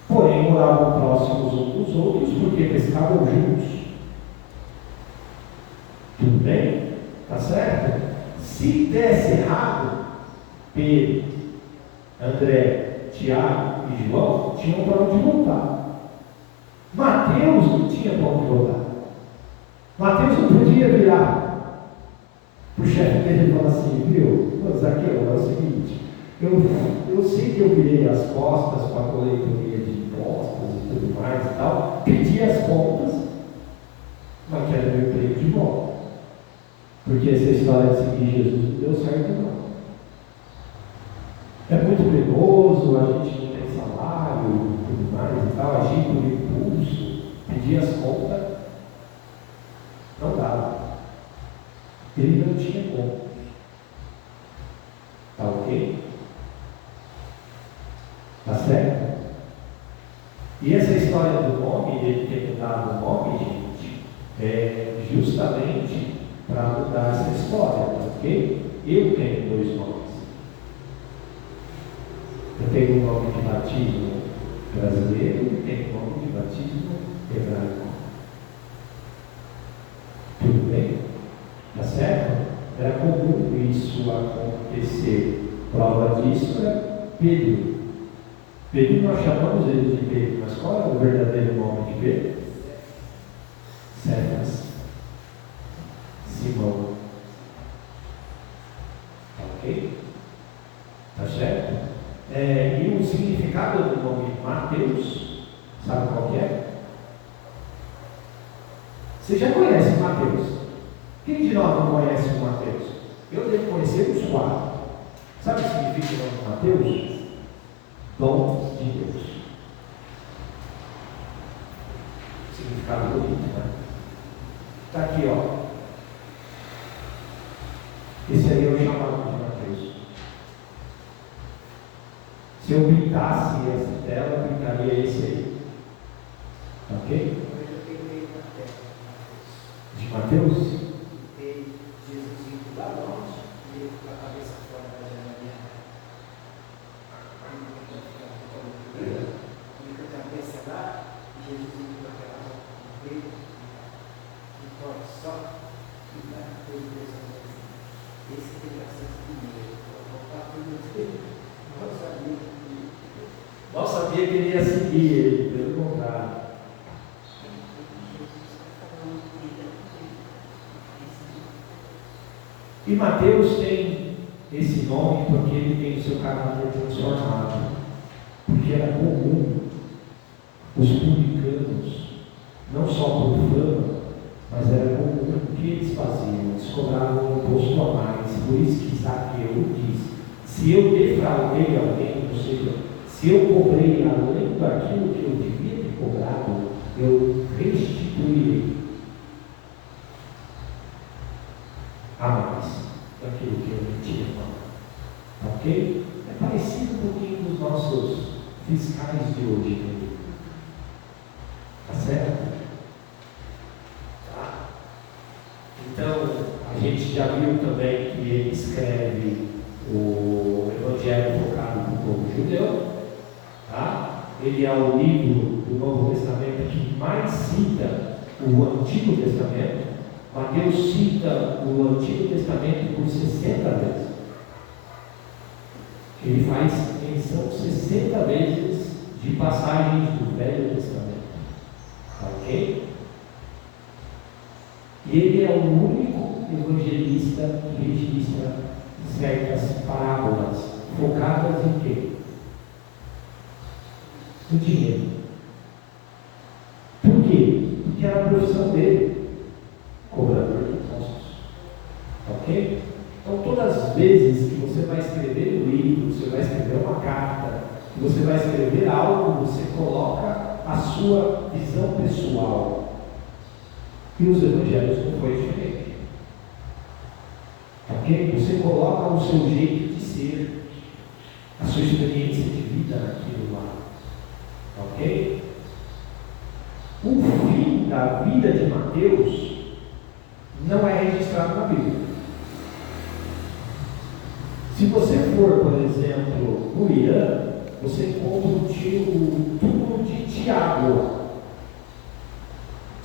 Porém, moravam próximos uns dos outros porque pescavam juntos. Tudo bem? Tá certo? Se desse errado, Pedro, André, Tiago e João tinham para onde voltar. Mateus não tinha para onde voltar. Mateus não podia virar para o chefe dele e falar assim: viu, Zaqueu, é o seguinte, eu sei que eu virei as costas para a coletoria de impostos e tudo mais e tal, pedi as contas, mas quero meu emprego de volta. Porque essa história de seguir Jesus não deu certo, não. É muito penoso, a gente não tem salário e tudo mais e tal, agir por impulso, pedir as contas, não dava. Ele não tinha como. Tá ok? Tá certo? E essa história do nome, dele ter mudado o nome, gente, é justamente para mudar essa história, tá ok? Eu tenho 2 nomes. Eu tenho um nome de batismo brasileiro e tenho um nome de batismo hebraico. Tudo bem? Tá certo? Era comum isso acontecer. Prova disso é Pedro. Pedro, nós chamamos ele de Pedro, mas qual é o verdadeiro nome de Pedro? Cefas. Simão. Ok? Tá certo? E o significado do nome Mateus, sabe qual que é? Você já conhece Mateus? Quem de nós não conhece o Mateus? Eu devo conhecer os 4. Sabe o que significa o nome Mateus? Dom de Deus. Significado bonito, né? Está aqui, ó. Esse aí é o chamado de Mateus. Se eu pintasse essa tela, eu pintaria esse aí. Ok? De Mateus? Jesusinho lá longe, e ele com a cabeça fora da janelinha. Com a cabeça lá, e Jesusinho com aquela roupa no peito, e pode só, e dá coisa dessa. Esse tem bastante dinheiro. Eu vou falar tudo dele. Não sabia que ele ia seguir ele, pelo contrário. E Mateus tem esse nome porque ele tem o seu caráter transformado. Porque era comum os publicanos, não só por fama, mas era comum o que eles faziam. Eles cobravam um imposto a mais. Por isso que Zaqueu diz: se eu defraudei alguém, ou seja, se eu cobrei além daquilo que eu devia ter cobrado, eu restituirei a mais daquilo que eu me tinha falado. Ok? É parecido um pouquinho com os nossos fiscais de hoje, né? Tá certo? Tá? Então, a gente já viu também que ele escreve o Evangelho focado no povo judeu. Tá? Ele é o livro do Novo Testamento que mais cita o Antigo Testamento. Mateus cita o Antigo Testamento por 60 vezes. Ele faz menção 60 vezes de passagens do Velho Testamento. Ok? E ele é o único evangelista que registra certas parábolas focadas em quê? No dinheiro. Por quê? Porque era a profissão dele, cobrador de impostos. Ok? Então, todas as vezes que você vai escrever um livro, você vai escrever uma carta, que você vai escrever algo, você coloca a sua visão pessoal. E os evangelhos não foi diferente. Ok? Você coloca o seu jeito de ser, a sua experiência de vida naquilo lá. Ok? O fim da vida de Mateus não é registrado na Bíblia. Se você for, por exemplo, no Irã, você encontra o túmulo de Tiago.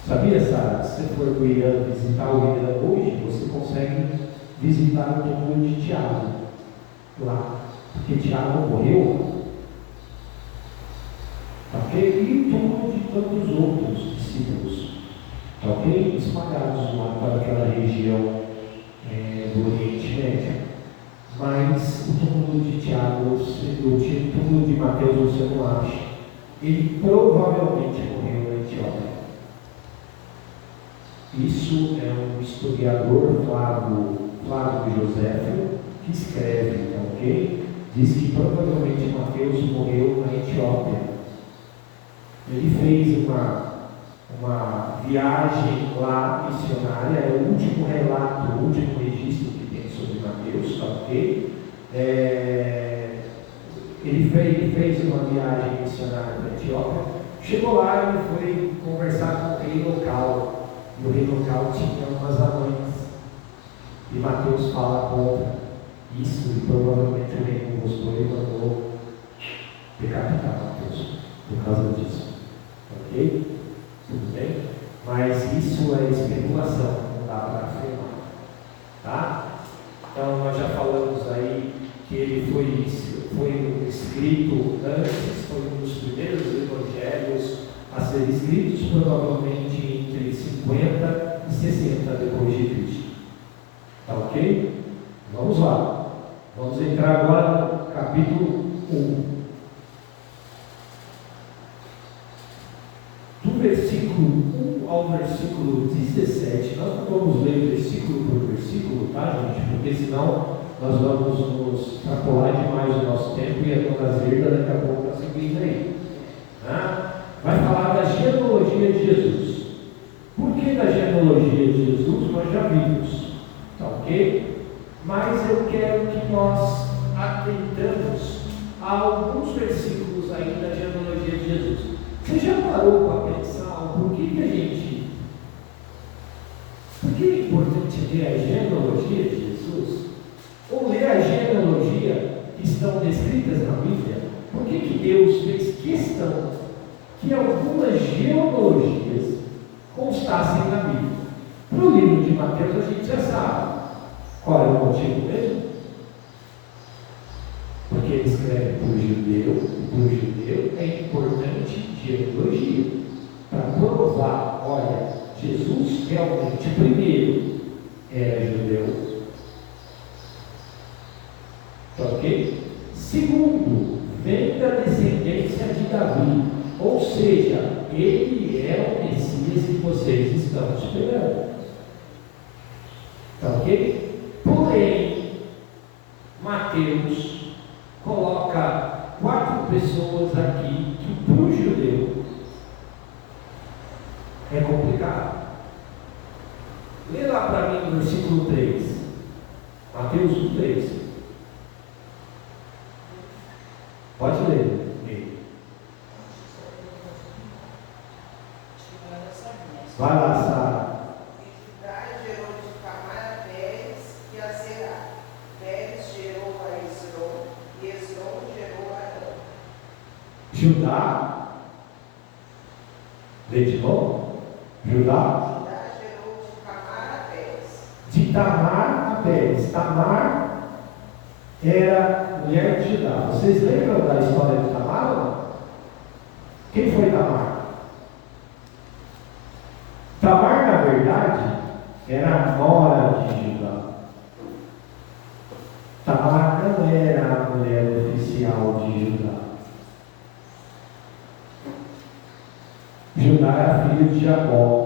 Sabia, Sara? Se você for no Irã visitar o Irã hoje, você consegue visitar o túmulo de Tiago lá, porque Tiago morreu. Ok? E o túmulo de tantos outros discípulos, ok? Espalhados lá para aquela região do Oriente Médio. Mas o túmulo de Tiago, o túmulo de Mateus você não acha. Ele provavelmente morreu na Etiópia. Isso é um historiador, Flávio Joséfo, que escreve, ok? Diz que provavelmente Mateus morreu na Etiópia. Ele fez uma viagem lá missionária, é o último relato, o último registro que tem sobre Mateus, ok? Ele fez uma viagem missionária para a Etiópia, chegou lá e foi conversar com o rei local. E o rei local tinha umas amanhas. E Mateus fala contra isso, e provavelmente o rei não gostou e mandou decapitar Mateus por causa disso. Ok? Tudo bem? Mas isso é especulação, não dá para afirmar. Tá? Então nós já falamos aí que ele foi escrito antes, foi um dos primeiros evangelhos a ser escritos, provavelmente entre 50 e 60 depois de Cristo. Tá ok? Vamos lá. Vamos entrar agora no capítulo 1. Do versículo 1 ao versículo 17, nós não vamos ler versículo por versículo, tá, gente? Porque senão nós vamos nos extrapolar demais o nosso tempo e a dona Zerda daqui a pouco está seguindo aí. Tá? Vai falar da genealogia de Jesus. Por que da genealogia de Jesus? Nós já vimos, tá ok? Mas eu quero que nós atentamos a alguns versículos aí da genealogia de Jesus. Você já parou para pensar por que é importante ler a genealogia de Jesus? Ou ler a genealogia que estão descritas na Bíblia? Por que Deus fez questão que algumas genealogias constassem na Bíblia? Para o livro de Mateus a gente já sabe qual é o motivo mesmo. Porque ele escreve para o judeu é importante genealogia, para provar, olha, Jesus realmente primeiro era judeu, ok? Segundo, vem da descendência de Davi, ou seja, ele é o Messias que vocês estão esperando, ok? Porém, Mateus coloca 4 pessoas aqui que para o judeu é complicado. Lê lá para mim no versículo 3, Mateus 1:3. Pode ler. Vai lá, Sara. E gerou de Tamar a Pérez e a Zerá. Pérez gerou a Esrom, e Esrom gerou a Arão. Judá. Lê de novo. Judá. Judá gerou de Tamar a Pérez. De Tamar a Pérez. Tamar era mulher de Judá. Vocês lembram da história de Tamar ou não? Quem foi Tamar? Tamar, na verdade, era a nora de Judá. Tamar não era a mulher oficial de Judá. Judá era filho de Jacó.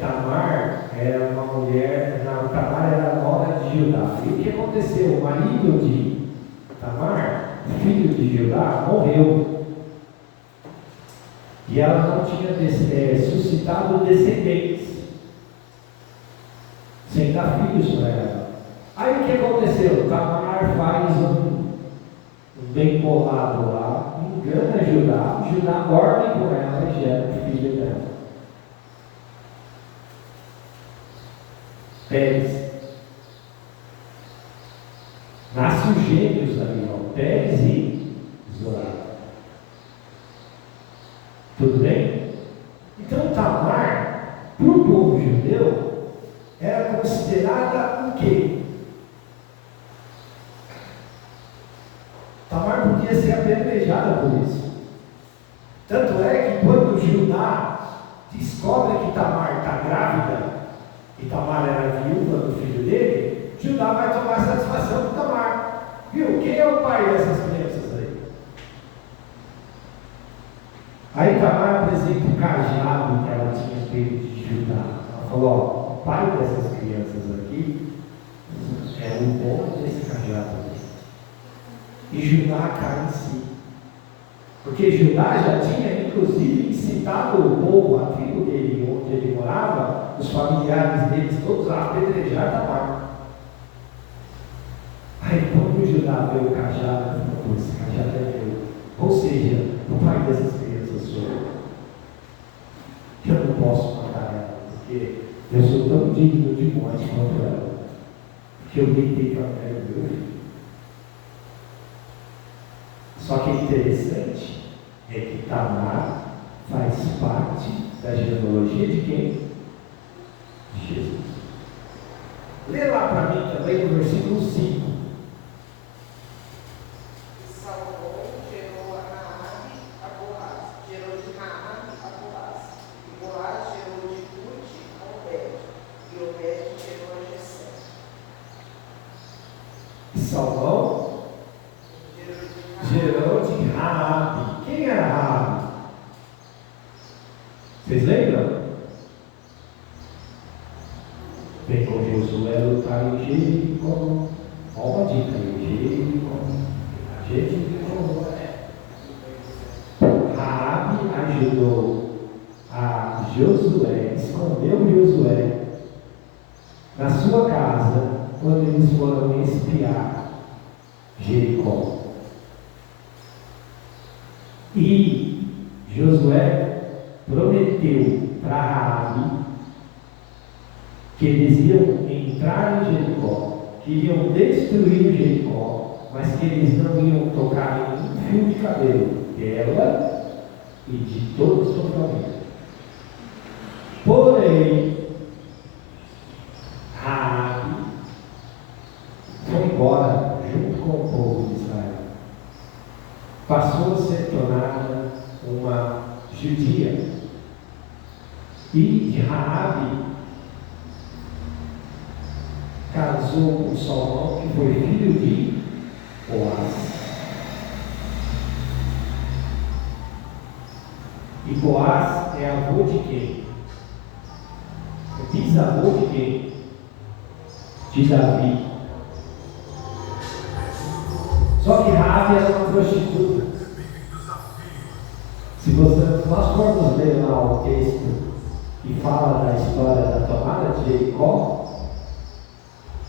Tamar era uma mulher, não, Tamar era a nora de Judá. E o que aconteceu? O marido de Tamar, filho de Judá, morreu. E ela não tinha suscitado descendentes, sem dar filhos para ela. Aí o que aconteceu? Tamar faz um bem bolado lá, engana Judá, Judá dorme com ela e gera um filho dela. Pérez. Nasce os gêmeos ali, ó, Pérez e Zorá. Tudo bem? Então Tamar, para o povo judeu, era considerada o quê? Tamar podia ser apedrejada por isso. Tanto é que quando Judá descobre que Tamar está grávida, e Tamar era viúva do filho dele, Judá vai tomar satisfação com Tamar. Viu? Quem é o pai dessas crianças aí? Aí Tamar apresenta o cajado que ela tinha feito de Judá. Ela falou, ó, o pai dessas crianças aqui é o dono desse cajado aqui. E Judá cai em si. Porque Judá já tinha, inclusive, incitado o povo, a tribo dele, onde ele morava, os familiares deles todos a apedrejar Tamar. Aí quando Judá vê o cajado, ele falou, esse cajado é meu. Ou seja, o pai dessas crianças sou eu. Eu não posso matar ela, porque eu sou tão digno de morte quanto ela. Porque eu deitei com a mulher do meu filho. Só que o interessante é que Tamar faz parte da genealogia de quem? De Jesus. Lê lá para mim também no versículo 5. Salomão gerou a Raabe a Boaz, gerou de Raabe a Boaz, e Boaz gerou de Ruth a Obed, e Obed gerou a Jessé. E Salomão gerou de Raabe. Quem era Raabe? Vocês lembram? Vem com Josué lutar em Jericó. Olha uma dica aí, Jericó. Raabe ajudou a Josué, escondeu Josué na sua casa quando eles foram espiar Jericó. E Josué prometeu para Raabe que eles iam entrar em Jericó, que iriam destruir Jericó, mas que eles não iam tocar em um fio de cabelo dela e de toda a sua família. Porém, Raabe foi embora junto com o povo de Israel. Passou a ser tornada uma judia. E de Raabe casou com Salomão, que foi filho de Boaz. E Boaz é avô de quem? É bisavô de quem? De Davi. Só que Raabe era uma prostituta. Se nós formos ler lá o texto que fala da história da tomada de Jericó,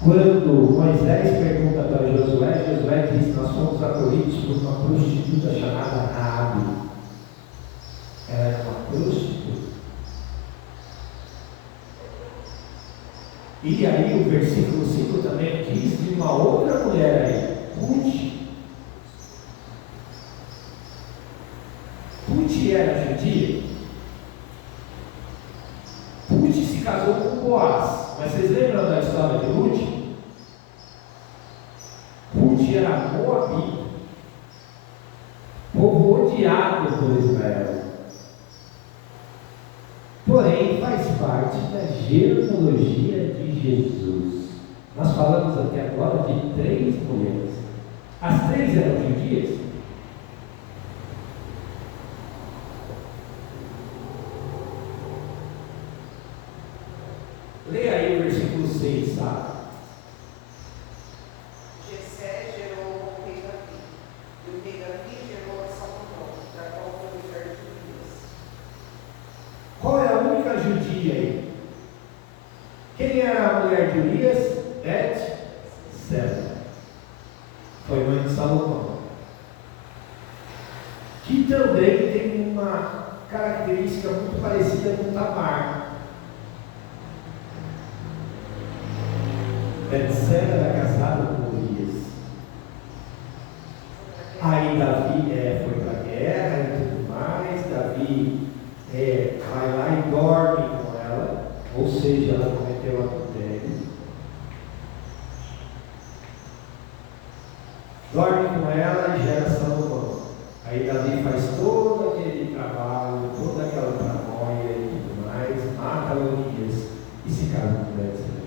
quando Moisés pergunta para Josué, Josué diz: nós fomos acolhidos por uma prostituta chamada Raabe. Ela era uma prostituta. E aí o versículo 5 também diz de uma outra mulher aí, Ruth. Ruth era judia. Ruth se casou com Boaz. Mas vocês lembram da história de Ruth? Ruth era moabita, povo odiado por Israel. Porém, faz parte da genealogia de Jesus. Nós falamos até agora de 3 mulheres. As 3 eram judias? Leia aí o versículo 6, sabe? Jessé gerou o rei Davi, e o rei Davi gerou a Salomão, da qual foi mulher de Urias. Qual é a única judia aí? Quem era a mulher de Urias? Bet-seba. Foi mãe de Salomão. característica muito parecida com Tamar. Betseba era casada com Urias. Aí Davi foi para a guerra e tudo mais. Davi vai lá e dorme com ela, ou seja, ela cometeu adultério. Dorme com ela e gera Salomão. Aí Davi faz todo aquele trabalho, toda aquela tramóia e tudo mais, mata Urias e se casa com Betseba.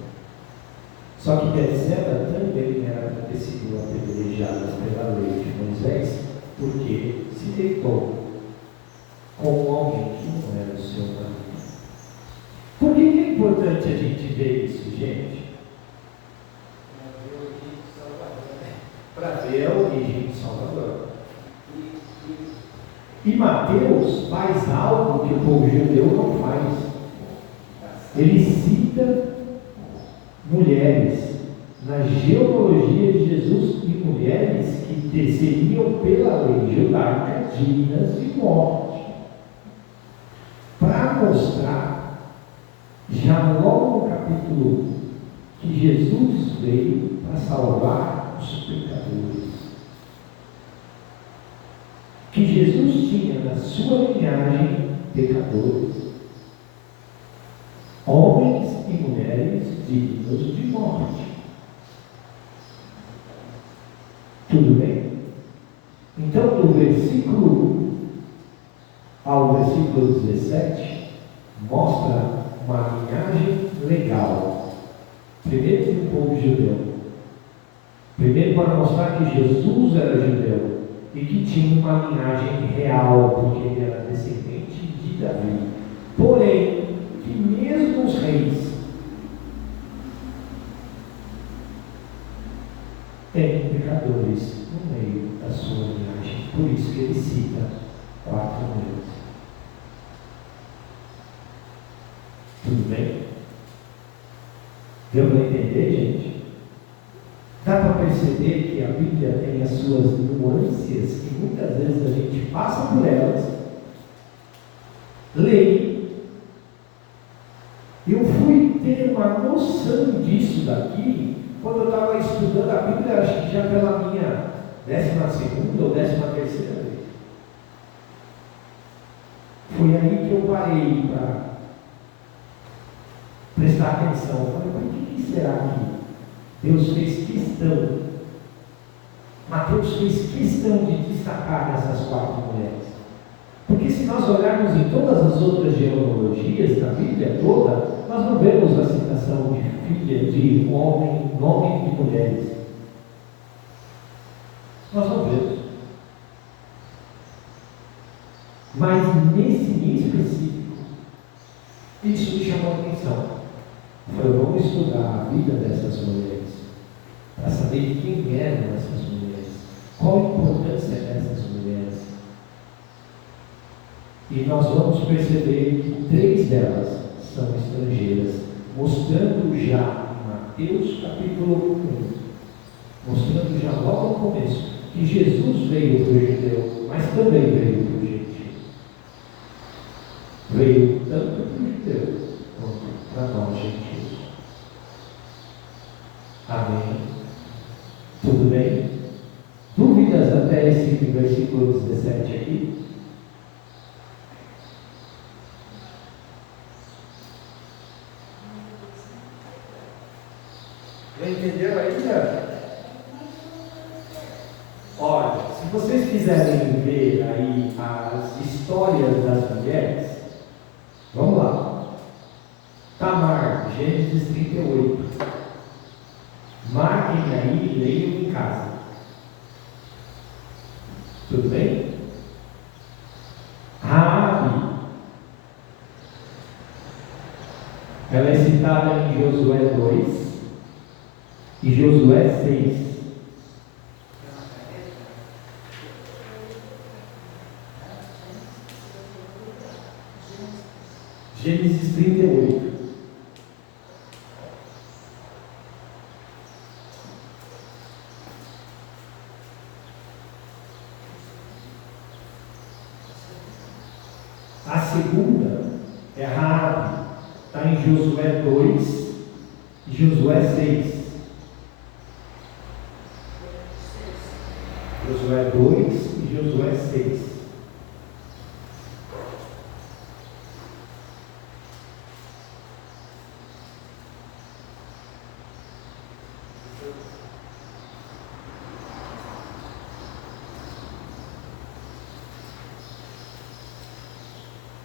Só que Betseba também era para ter sido apedrejada pela lei de Moisés, porque se deitou com alguém que não era o seu marido. Por que é importante a gente ver isso, gente? Para ver a origem de Salvador. E Mateus faz algo que o povo judeu não faz. Ele cita mulheres na genealogia de Jesus e mulheres que seriam pela lei judaica dignas de morte, para mostrar já logo no capítulo 1 que Jesus veio para salvar os pecadores, que Jesus tinha na sua linhagem pecadores, homens e mulheres dignos de morte. Tudo bem? Então, do versículo 1 ao versículo 17, mostra uma linhagem legal. Primeiro, do povo judeu. Primeiro, para mostrar que Jesus era judeu e que tinha uma linhagem real, porque ele era descendente de Davi. Porém, que mesmo os reis têm pecadores no meio da sua linhagem. Por isso que ele cita 4 mulheres. Tudo bem? Deu para entender, gente? Dá para perceber que a Bíblia tem as suas nuances e muitas vezes a gente passa por elas, lê. Eu fui ter uma noção disso daqui quando eu estava estudando a Bíblia, acho que já pela minha 12ª ou 13ª vez. Foi aí que eu parei para prestar atenção. Eu falei, por que será que Deus fez questão, Mateus fez questão de destacar essas 4 mulheres? Porque se nós olharmos em todas as outras genealogias da Bíblia toda, nós não vemos a citação de filha, de homem, nome de mulheres. Nós não vemos. Mas nesse em específico, isso me chamou a atenção. Eu falei, vamos estudar a vida dessas mulheres, para saber quem eram essas mulheres, qual a importância dessas mulheres. E nós vamos perceber que 3 delas são estrangeiras, mostrando já em Mateus capítulo 1, mostrando já logo no começo, que Jesus veio para o judeu, mas também veio para o gentil. Veio tanto para o judeu, quanto para nós gentios. Amém? Tudo bem? Dúvidas até esse versículo 17 aqui? Já entenderam ainda? Olha, se vocês quiserem ver aí as histórias das mulheres, vamos lá. Tamar, Gênesis 38. Marquem aí e leiam em casa. Tudo bem? Raabe, ela é citada em Josué 2 e Josué 6. Gênesis 38. A segunda é Raabe, está em Josué 2 e Josué 6. Josué 2 e Josué 6.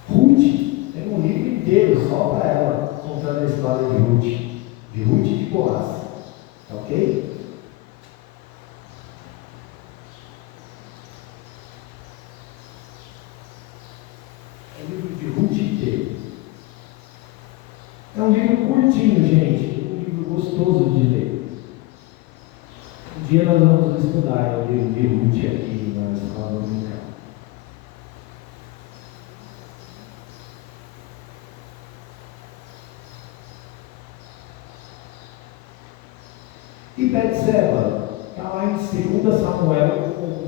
Ruth tem um livro inteiro só para ela, contando a história de Ruth e de Boaz. Tá ok? É um livro de Ruth inteiro. É um livro curtinho, gente. É um livro gostoso de ler. Um dia nós vamos estudar o livro de Ruth aqui na escola dominical. E Betseba está lá em 2 Samuel 11.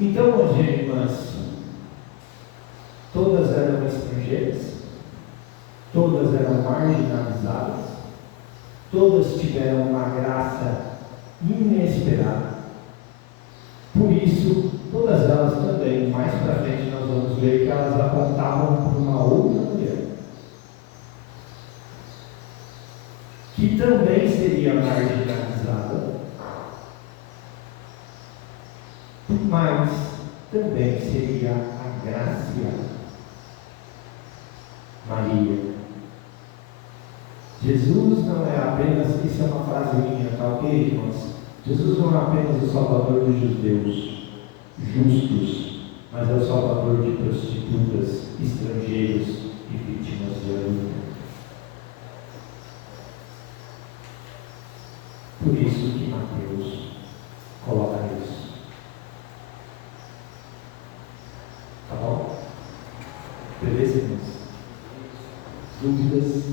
Então, irmãos e irmãs, todas eram estrangeiras, todas eram marginalizadas, todas tiveram uma graça inesperada. Por isso, todas elas também, mais para frente nós vamos ver que elas apontavam para uma outra mulher, que também seria marginalizada, mas também seria agraciada. Maria. Jesus não é apenas, isso é uma frase minha, tá ok, irmãos? Jesus não é apenas o salvador dos judeus justos, mas é o salvador de prostitutas, estrangeiros e vítimas de adultério. Por isso que Mateus coloca isso. Tá bom? Beleza, irmãos? Dúvidas?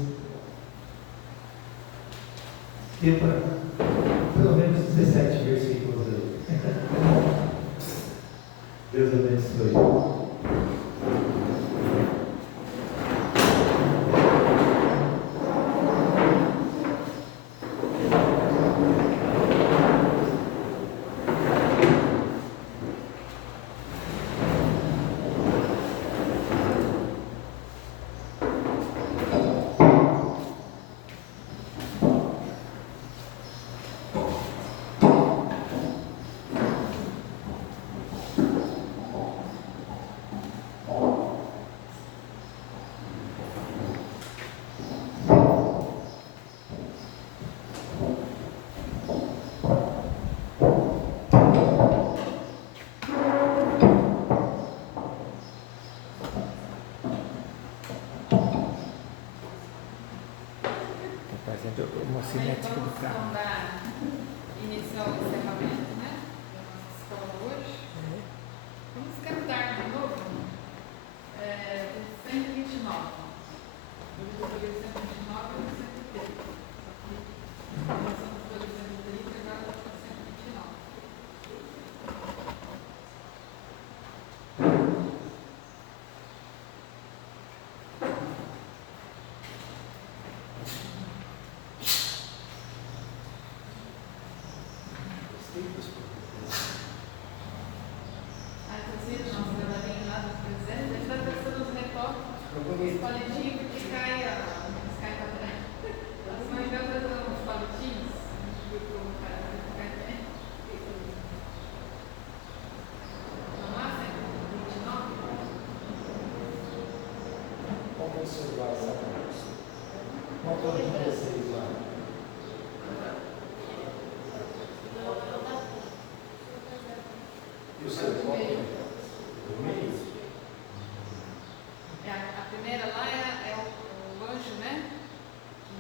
Deu para pelo menos 17 versículos aí. Deus abençoe. Uma cinética do Vamos carro. dar início ao encerramento, né? Da nossa escola hoje. Vamos cantar de novo o 129. Eu escolhi o 129 e o 130. Nós vamos pelo 130 e agora vamos para o 129. Inclusive, nosso galerinho lá dos presentes, a gente vai passando os retoques, os palitinhos, porque cai para trás. As mães vão trazendo uns palitinhos, a gente viu que o cara vai ficar bem. Vamos lá, 129? Qual que é o celular lá? Qual que é o de vocês lá? E o seu? Qual que é? Do meio? A primeira lá é o anjo, né? Que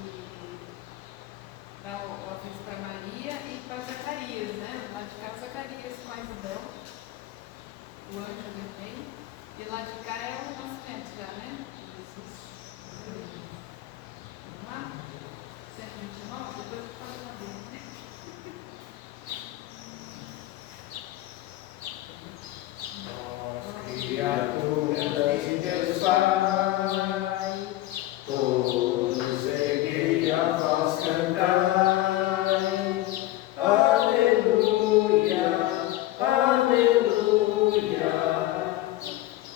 dá o aviso para Maria e para Zacarias, né? Lá de cá é Zacarias com a Isabel. O anjo vem. E lá de cá é o nascimento já, né? Jesus. Vamos lá? 129, depois eu falo na dele, né? Criaturas de Deus Pai, todos erguei a voz cantai, aleluia, aleluia,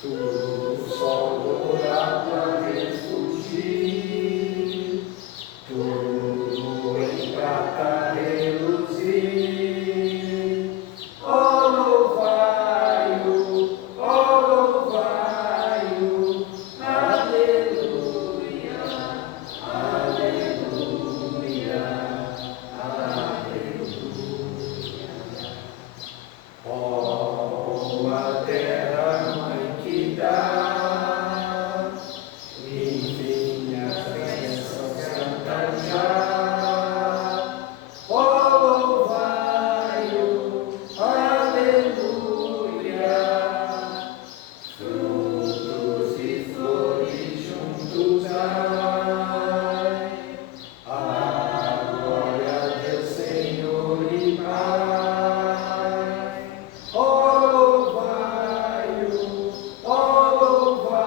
tudo só dourado a refugir, tudo em prata reluzir, ó louvai-o, aleluia, aleluia, aleluia. Ó a terra mãe que dá, enfim as bênçãos cantam já. Ó louvai-o, aleluia, frutos e flores juntos ai, a glória a Deus Senhor e Pai. Ó louvai-o, aleluia,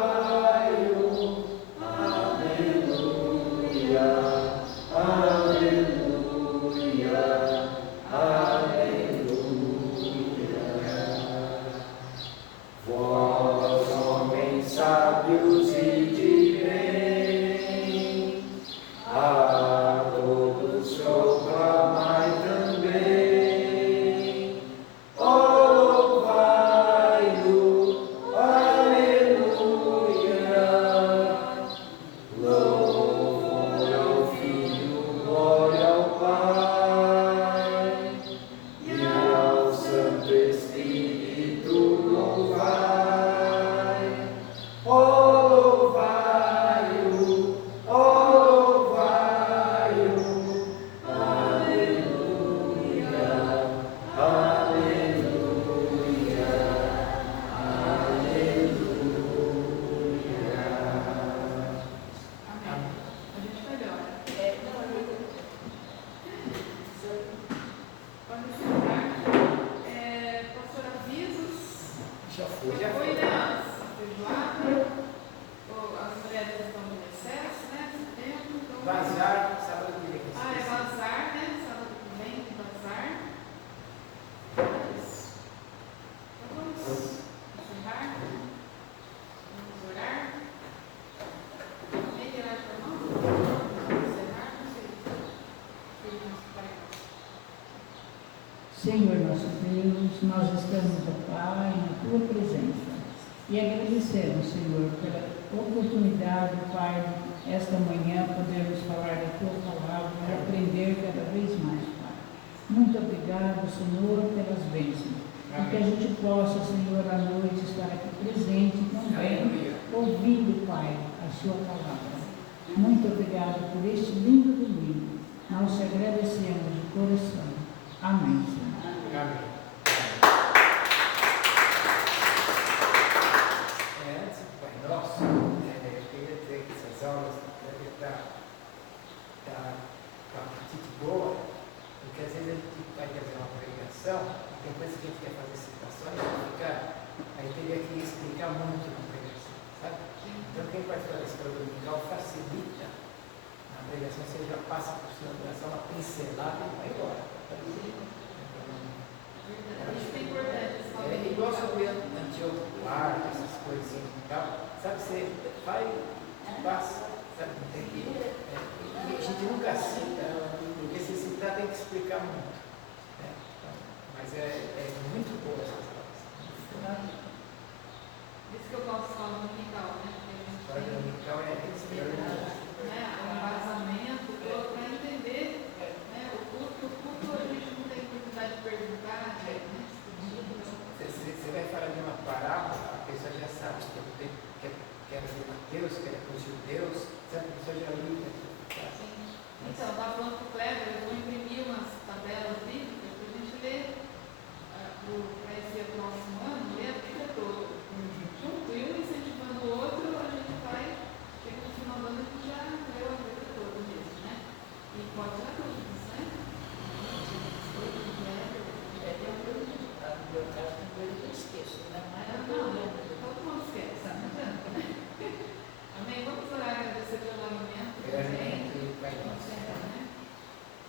aleluia, aleluia. Vós, homens sábios e de bem, a todos proclamai também. Ó louvai-o, aleluia, louvor ao Senhor nosso Deus, nós estamos, ó Pai, na Tua presença e agradecemos, Senhor, pela oportunidade, Pai, esta manhã podermos falar da Tua palavra e aprender cada vez mais, Pai. Muito obrigado, Senhor, pelas bênçãos. E que a gente possa, Senhor, à noite estar aqui presente também, ouvindo, Pai, a Sua palavra. Muito obrigado por este lindo domingo. Nós te agradecemos de coração. Amém, Senhor. Amém. Antes do Pai Nosso, eu queria dizer que essas aulas devem estar com a apetite boa, porque às vezes a gente vai fazer uma pregação, tem coisas que a gente quer fazer citações, aí teria que explicar muito na pregação, sabe? Então quem participa da escola dominical facilita na pregação, você já passa por sua oração, uma pincelada e vai embora. Isso é importante. É igual sobre antíoco quarto, essas coisinhas e tal. Sabe, você vai, passa, sabe, tem que. E a gente nunca cita, porque se citar tem que explicar muito. Né? Então, mas é muito boa essas aulas. Isso que eu gosto de falar no dominical, né? A história dominical é extraordinária. Um embasamento para entender, né? O culto a gente não tem oportunidade de perguntar, né? Você vai falar de uma parábola, a pessoa já sabe que era de Mateus, que era para os judeus, sabe? A pessoa já liga. Então, estava falando com o Kleber, eu vou imprimir umas tabelas bíblicas para a gente ler para esse próximo ano, ler a Bíblia toda. Junto, e um incentivando o outro, a gente vai, chega no final do ano, a gente já leu a Bíblia toda mesmo, né? E pode tirar dúvidas, né? Todo mundo esquece, não adianta, né? Amém? Vamos orar e agradecer pelo alimento também.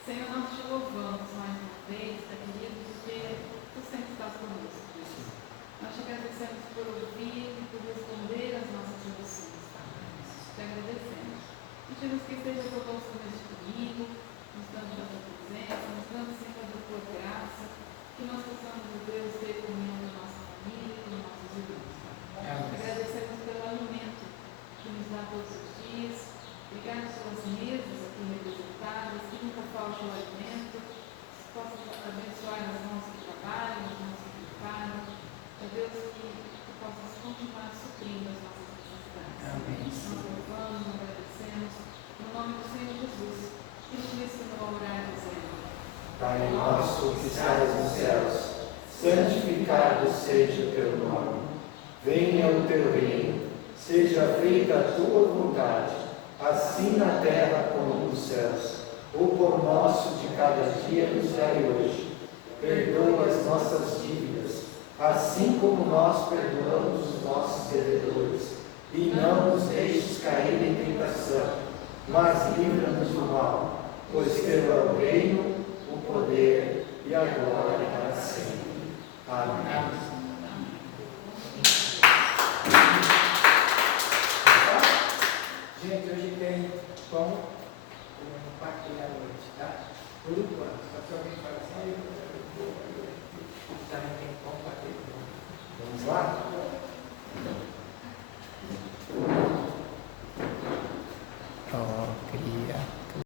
Senhor, nós te louvamos mais uma vez, tá, querido, porque tu sempre estás conosco. Nós te agradecemos por ouvir e por responder às nossas orações, tá? Te agradecemos. Pedimos que esteja conosco neste domingo, nos dando da tua presença, nos dando sempre da tua graça, que nós possamos, Deus, ter comunhão com a nossa família e com os nossos irmãos. Tá? Agradecemos pelo alimento que nos dá todos os dias. Obrigado pelas mesas aqui representadas, que nunca falte o alimento, que possa abençoar as mãos que trabalham, as mãos que preparam. Ó Deus, que tu possas continuar suprindo as nossas necessidades. Amém. Nós louvamos, agradecemos, no nome do Senhor Jesus, que nos ensinou a orar dizendo: Pai nosso que estás nos céus, santificado seja o teu nome. Venha o teu reino, seja feita a tua vontade, assim na terra como nos céus. O pão nosso de cada dia nos dai hoje. Perdoa as nossas dívidas, assim como nós perdoamos os nossos devedores. E não nos deixes cair em tentação, mas livra-nos do mal, pois teu é o reino, o poder e a glória para sempre. Amém. Gente, hoje tem pão compartilhar hoje, tá? Tudo